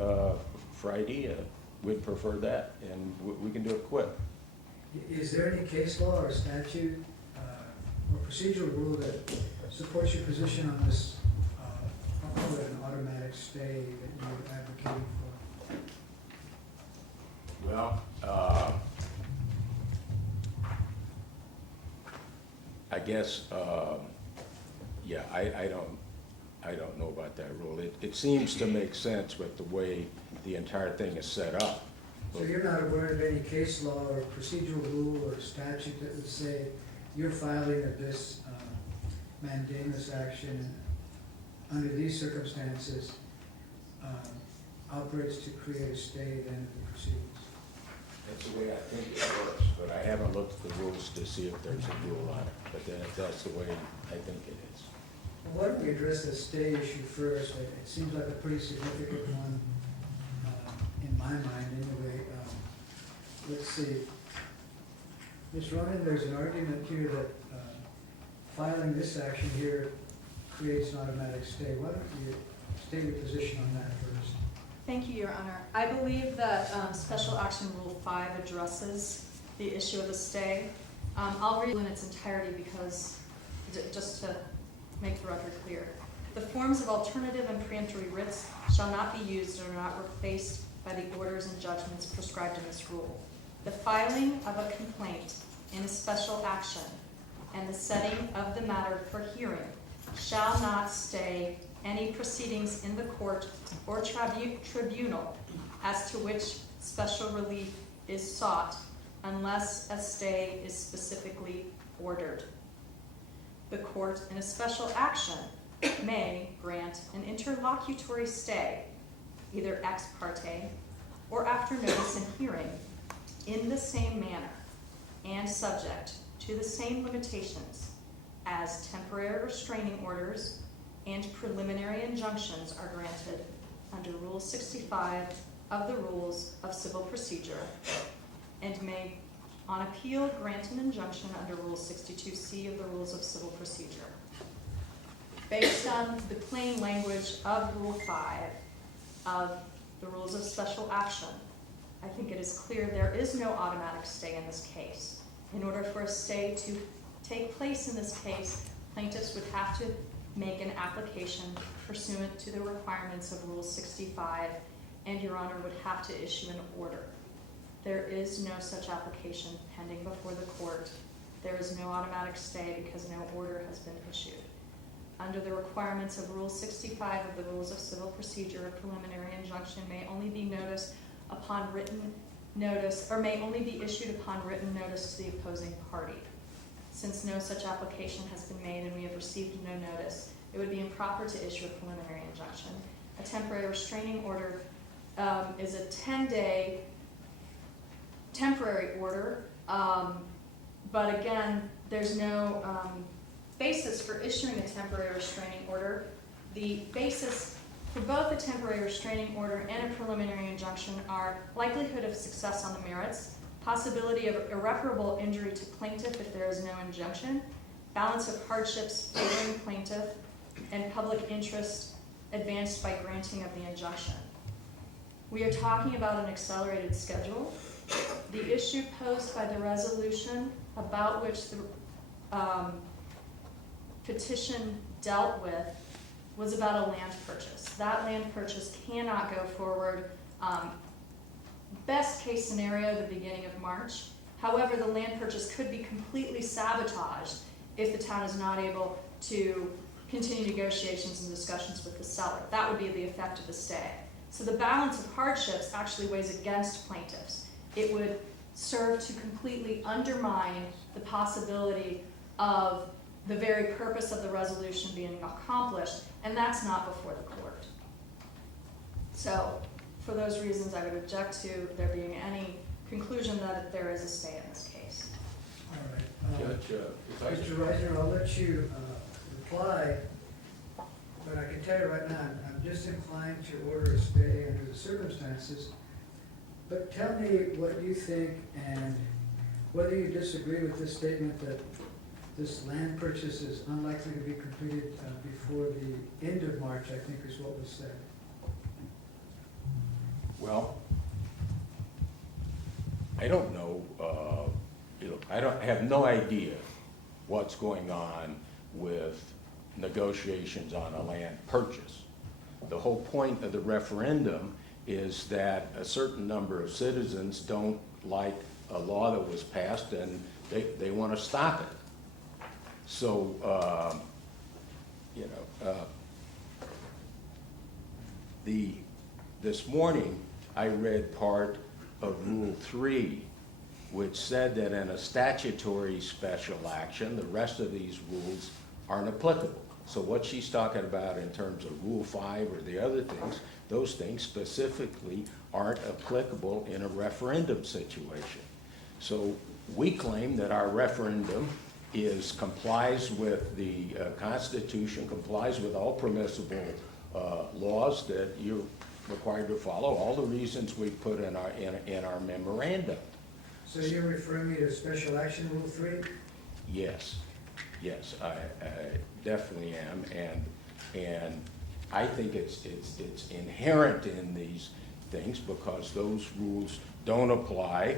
Friday, we'd prefer that, and we can do it quick. Is there any case law or statute or procedural rule that supports your position on this, I'll call it an automatic stay that you're advocating for? Well, I guess, I don't know about that rule. It seems to make sense with the way the entire thing is set up. So you're not aware of any case law or procedural rule or statute that would say your filing of this mandamus action under these circumstances operates to create a stay at the end of the proceedings? That's the way I think it works, but I haven't looked at the rules to see if there's a rule on it. But then that's the way I think it is. Why don't we address the stay issue first? It seems like a pretty significant one in my mind anyway. Let's see. Ms. Ronan, there's an argument here that filing this action here creates an automatic stay. Why don't you state your position on that first? Thank you, Your Honor. I believe that Special Action Rule 5 addresses the issue of a stay. I'll read it in its entirety because, just to make the record clear, the forms of alternative and preemptory writs shall not be used or are not replaced by the orders and judgments prescribed in this rule. The filing of a complaint in a special action and the setting of the matter for hearing shall not stay any proceedings in the court or tribunal as to which special relief is sought unless a stay is specifically ordered. The court in a special action may grant an interlocutory stay, either ex parte or after notice and hearing, in the same manner and subject to the same limitations as temporary restraining orders and preliminary injunctions are granted under Rule 65 of the Rules of Civil Procedure, and may, on appeal, grant an injunction under Rule 62C of the Rules of Civil Procedure. Based on the plain language of Rule 5 of the Rules of Special Action, I think it is clear there is no automatic stay in this case. In order for a stay to take place in this case, plaintiffs would have to make an application pursuant to the requirements of Rule 65, and Your Honor would have to issue an order. There is no such application pending before the court. There is no automatic stay because no order has been issued. Under the requirements of Rule 65 of the Rules of Civil Procedure, a preliminary injunction may only be noticed upon written notice, or may only be issued upon written notice to the opposing party. Since no such application has been made and we have received no notice, it would be improper to issue a preliminary injunction. A temporary restraining order is a 10-day temporary order, but again, there's no basis for issuing a temporary restraining order. The basis for both a temporary restraining order and a preliminary injunction are likelihood of success on the merits, possibility of irreparable injury to plaintiff if there is no injunction, balance of hardships favoring plaintiff, and public interest advanced by granting of the injunction. We are talking about an accelerated schedule. The issue posed by the resolution about which the petition dealt with was about a land purchase. That land purchase cannot go forward. Best case scenario, the beginning of March. However, the land purchase could be completely sabotaged if the town is not able to continue negotiations and discussions with the seller. That would be the effect of the stay. So the balance of hardships actually weighs against plaintiffs. It would serve to completely undermine the possibility of the very purpose of the resolution being accomplished, and that's not before the court. So, for those reasons, I would object to there being any conclusion that there is a stay in this case. All right. Judge, if I Mr. Reisner, I'll let you reply, but I can tell you right now, I'm just inclined to order a stay under the circumstances. But tell me what you think and whether you disagree with this statement that this land purchase is unlikely to be completed before the end of March, I think is what was said. Well, I don't know, I have no idea what's going on with negotiations on a land purchase. The whole point of the referendum is that a certain number of citizens don't like a law that was passed and they want to stop it. So, this morning I read part of Rule 3, which said that in a statutory special action, the rest of these rules aren't applicable. So what she's talking about in terms of Rule 5 or the other things, those things specifically aren't applicable in a referendum situation. So we claim that our referendum complies with the Constitution, complies with all permissible laws that you're required to follow, all the reasons we put in our memorandum. So you're referring me to Special Action Rule 3? Yes, I definitely am, and I think it's inherent in these things because those rules don't apply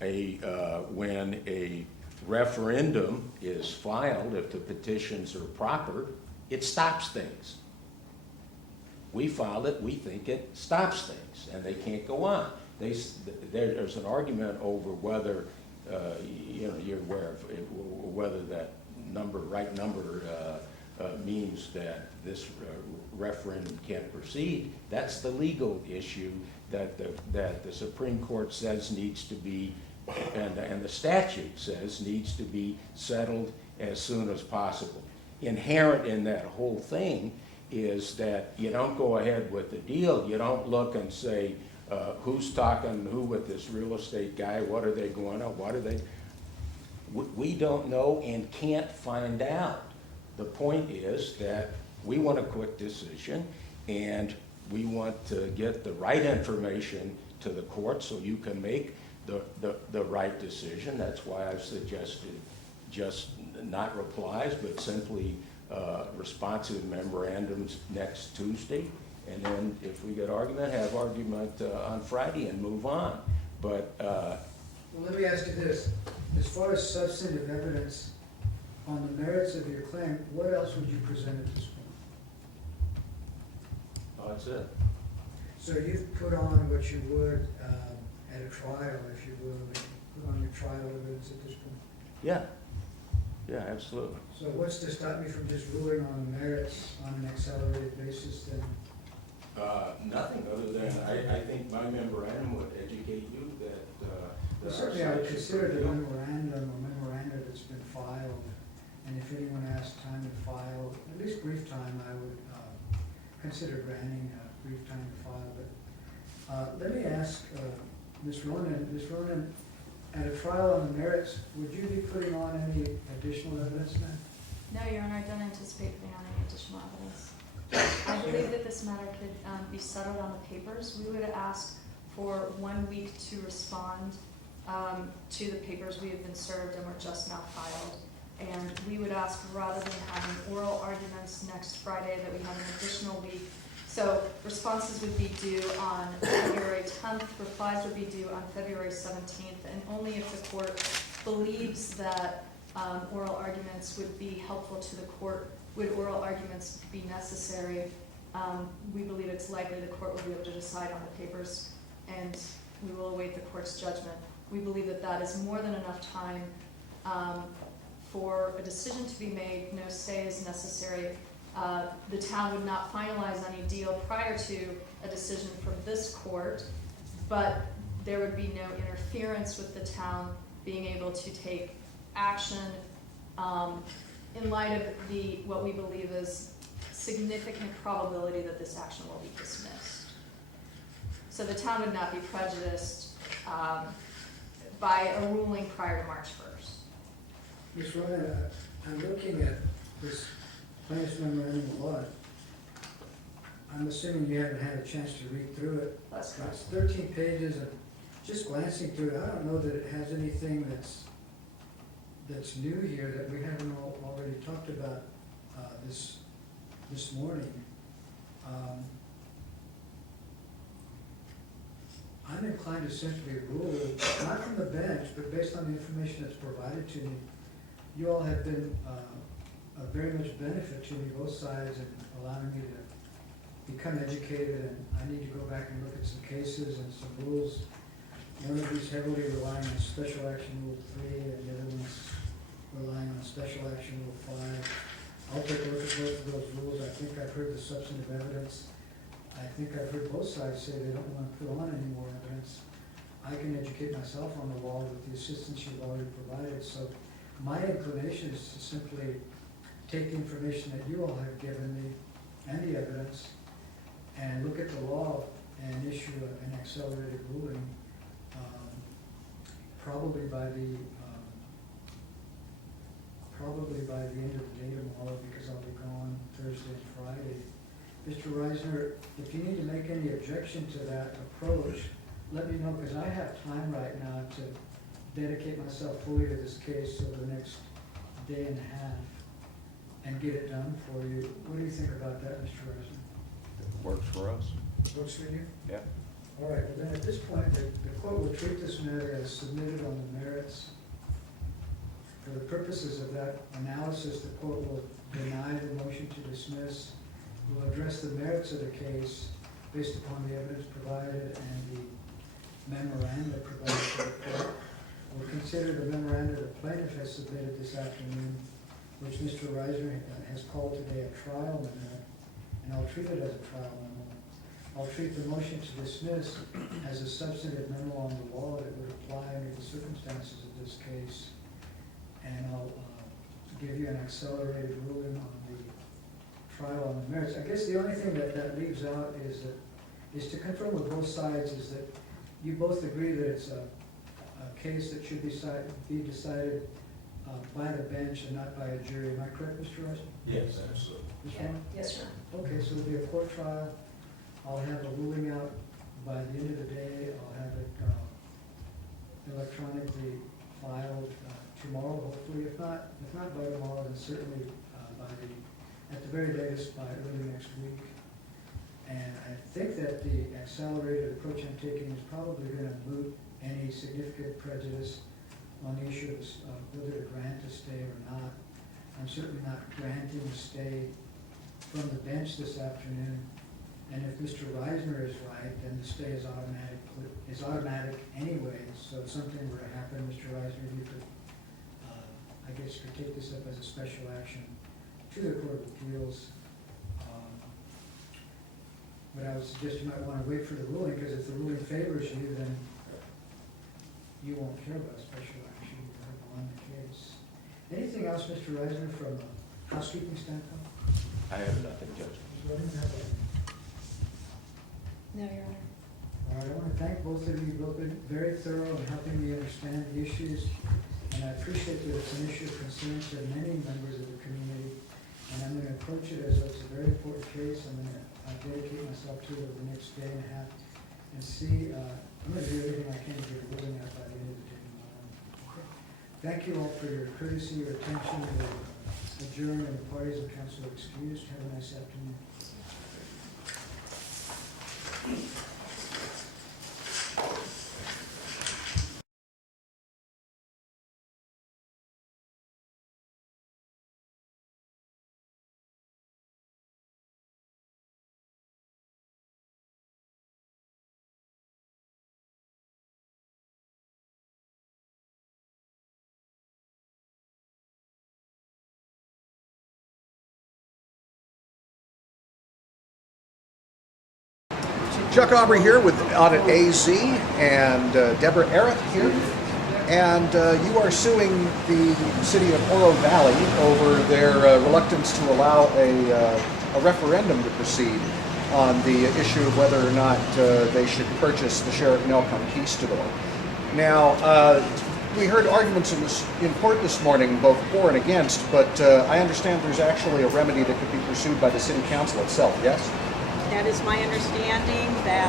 when a referendum is filed. If the petitions are proper, it stops things. We filed it, we think it stops things, and they can't go on. There's an argument over whether, you're aware of whether that right number means that this referendum can't proceed. That's the legal issue that the Supreme Court says needs to be, and the statute says needs to be settled as soon as possible. Inherent in that whole thing is that you don't go ahead with the deal. You don't look and say, who's talking who with this real estate guy? What are they going on? What are they? We don't know and can't find out. The point is that we want a quick decision and we want to get the right information to the court so you can make the right decision. That's why I've suggested just not replies, but simply responsive memorandums next Tuesday. And then if we get argument, have argument on Friday and move on. But Well, let me ask you this. As far as substantive evidence on the merits of your claim, what else would you present at this point? that's it. So you've put on what you would at a trial, if you will, put on your trial evidence at this point? Yeah, absolutely. So what's to stop me from just ruling on the merits on an accelerated basis then? Nothing other than I think my memorandum would educate you that. Well, certainly I would consider the memorandum or memoranda that's been filed, and if anyone asks time to file, at least brief time, I would consider granting a brief time to file. But let me ask Ms. Ronan. Ms. Ronan, at a trial on the merits, would you be putting on any additional evidence then? No, Your Honor, I don't anticipate putting on any additional evidence. I believe that this matter could be settled on the papers. We would ask for 1 week to respond to the papers we have been served and were just now filed. And we would ask, rather than having oral arguments next Friday, that we have an additional week. So responses would be due on February 10th, replies would be due on February 17th, and only if the court believes that oral arguments would be helpful to the court would oral arguments be necessary, we believe it's likely the court will be able to decide on the papers, and we will await the court's judgment. We believe that that is more than enough time for a decision to be made. No stay is necessary. The town would not finalize any deal prior to a decision from this court, but there would be no interference with the town being able to take action in light of what we believe is significant probability that this action will be dismissed. So the town would not be prejudiced by a ruling prior to March 1st. Ms. Ryan, I'm looking at this plaintiff's memorandum of law. I'm assuming you haven't had a chance to read through it. That's correct. It's 13 pages, and just glancing through it, I don't know that it has anything that's new here that we haven't already talked about this morning. I'm inclined to simply rule, not from the bench, but based on the information that's provided to me. You all have been a very much benefit to me, both sides, in allowing me to become educated, and I need to go back and look at some cases and some rules. One of these heavily relying on Special Action Rule 3, and the other one's relying on Special Action Rule 5. I'll take a look at both of those rules. I think I've heard the substantive evidence. I think I've heard both sides say they don't want to put on any more evidence. I can educate myself on the law with the assistance you've already provided. So my inclination is to simply take the information that you all have given me and the evidence and look at the law and issue an accelerated ruling, probably by the end of the day tomorrow, because I'll be gone Thursday and Friday. Mr. Reisner, if you need to make any objection to that approach, let me know, because I have time right now to dedicate myself fully to this case over the next day and a half and get it done for you. What do you think about that, Mr. Reisner? Works for us. Works for you? Yeah. All right, well then at this point, the court will treat this matter as submitted on the merits. For the purposes of that analysis, the court will deny the motion to dismiss. We'll address the merits of the case based upon the evidence provided and the memoranda provided to the court. We'll consider the memoranda the plaintiff has submitted this afternoon, which Mr. Reisner has called today a trial memo, and I'll treat it as a trial memo. I'll treat the motion to dismiss as a substantive memo on the law that would apply under the circumstances of this case, and I'll give you an accelerated ruling on the trial on the merits. I guess the only thing that leaves out is to confirm with both sides is that you both agree that it's a case that should be decided by the bench and not by a jury. Am I correct, Mr. Reisner? Yes, absolutely. Ms. Yeah. Vaughn? Yes, sir. Okay, so it'll be a court trial. I'll have a ruling out by the end of the day. I'll have it electronically filed tomorrow, hopefully. If not by tomorrow, then certainly at the very latest by early next week. And I think that the accelerated approach I'm taking is probably going to moot any significant prejudice on the issue of whether to grant a stay or not. I'm certainly not granting a stay from the bench this afternoon. And if Mr. Reisner is right, then the stay is automatic anyway. So if something were to happen, Mr. Reisner, you could, I guess, could take this up as a special action to the Court of Appeals. But I would suggest you might want to wait for the ruling, because if the ruling favors you, then you won't care about special action. You have won the case. Anything else, Mr. Reisner, from a housekeeping standpoint? I have nothing, Judge. No, Your Honor. All right, I want to thank both of you. You've both been very thorough in helping me understand the issues, and I appreciate that it's an issue of concern to many members of the community. And I'm going to approach it as though it's a very important case. I'm going to dedicate myself to it over the next day and a half and see. I'm going to do everything I can to get a ruling out by the end of the day tomorrow. Thank you all for your courtesy, your attention. We'll adjourn, and the parties and counsel are excused. Have a nice afternoon. Chuck Aubrey here with Audit AZ and Debra Arrett here. And you are suing the city of Oro Valley over their reluctance to allow a referendum to proceed on the issue of whether or not they should purchase the Sheriff Mill Conquistador. Now, we heard arguments in court this morning, both for and against, but I understand there's actually a remedy that could be pursued by the city council itself, yes? That is my understanding, that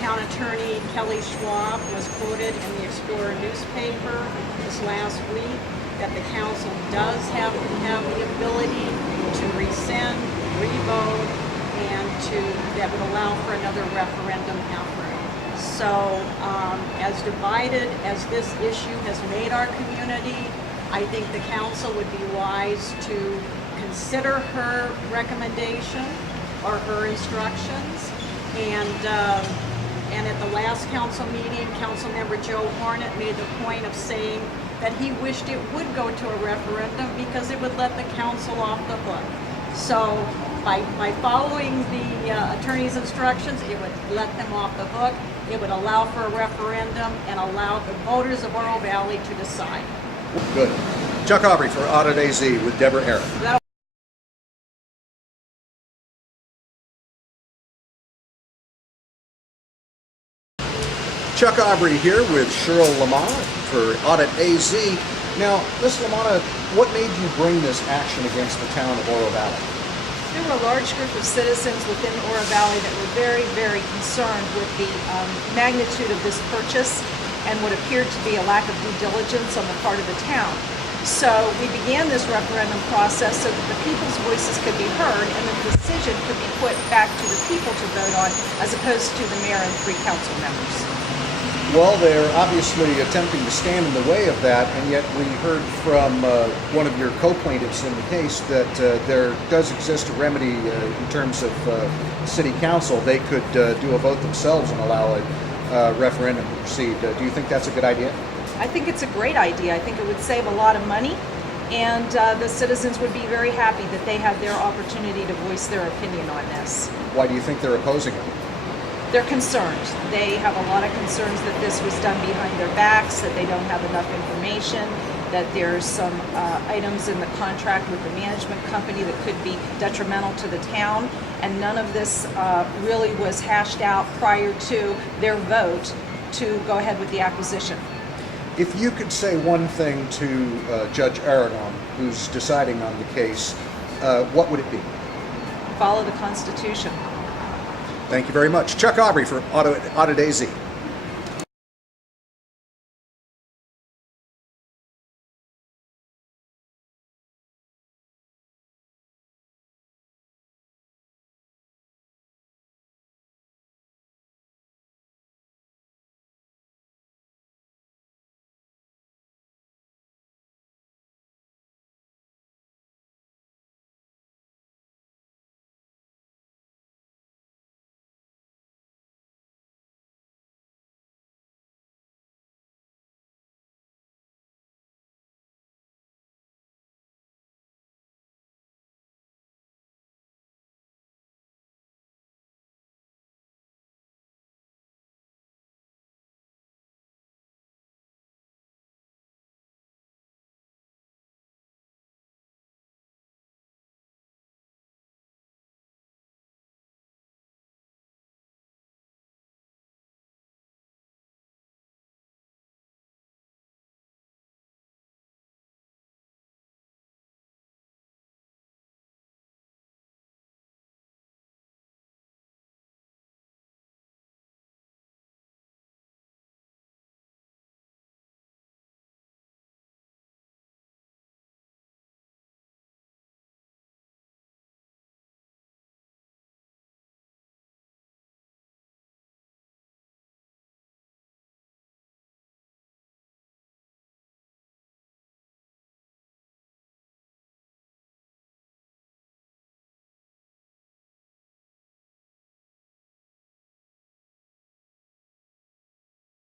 Town Attorney Kelly Schwab was quoted in the Explorer newspaper this last week that the council does have the ability to rescind, revote, and that would allow for another referendum effort. So as divided as this issue has made our community, I think the council would be wise to consider her recommendation or her instructions. And at the last council meeting, Councilmember Joe Hornet made the point of saying that he wished it would go to a referendum because it would let the council off the hook. So by following the attorney's instructions, it would let them off the hook. It would allow for a referendum and allow the voters of Oro Valley to decide. Good. Chuck Aubrey for Audit AZ with Debra Arrett. Chuck Aubrey here with Shirley Lamonna for Audit AZ. Now, Ms. Lamonna, what made you bring this action against the town of Oro Valley? There were a large group of citizens within Oro Valley that were very, very concerned with the magnitude of this purchase and what appeared to be a lack of due diligence on the part of the town. So we began this referendum process so that the people's voices could be heard and the decision could be put back to the people to vote on as opposed to the mayor and 3 council members. Well, they're obviously attempting to stand in the way of that, and yet we heard from one of your co-plaintiffs in the case that there does exist a remedy in terms of city council. They could do a vote themselves and allow a referendum to proceed. Do you think that's a good idea? I think it's a great idea. I think it would save a lot of money, and the citizens would be very happy that they have their opportunity to voice their opinion on this. Why do you think they're opposing it? They're concerned. They have a lot of concerns that this was done behind their backs, that they don't have enough information, that there's some items in the contract with the management company that could be detrimental to the town, and none of this really was hashed out prior to their vote to go ahead with the acquisition. If you could say one thing to Judge Aragon, who's deciding on the case, what would it be? Follow the Constitution. Thank you very much. Chuck Aubrey for Audit AZ.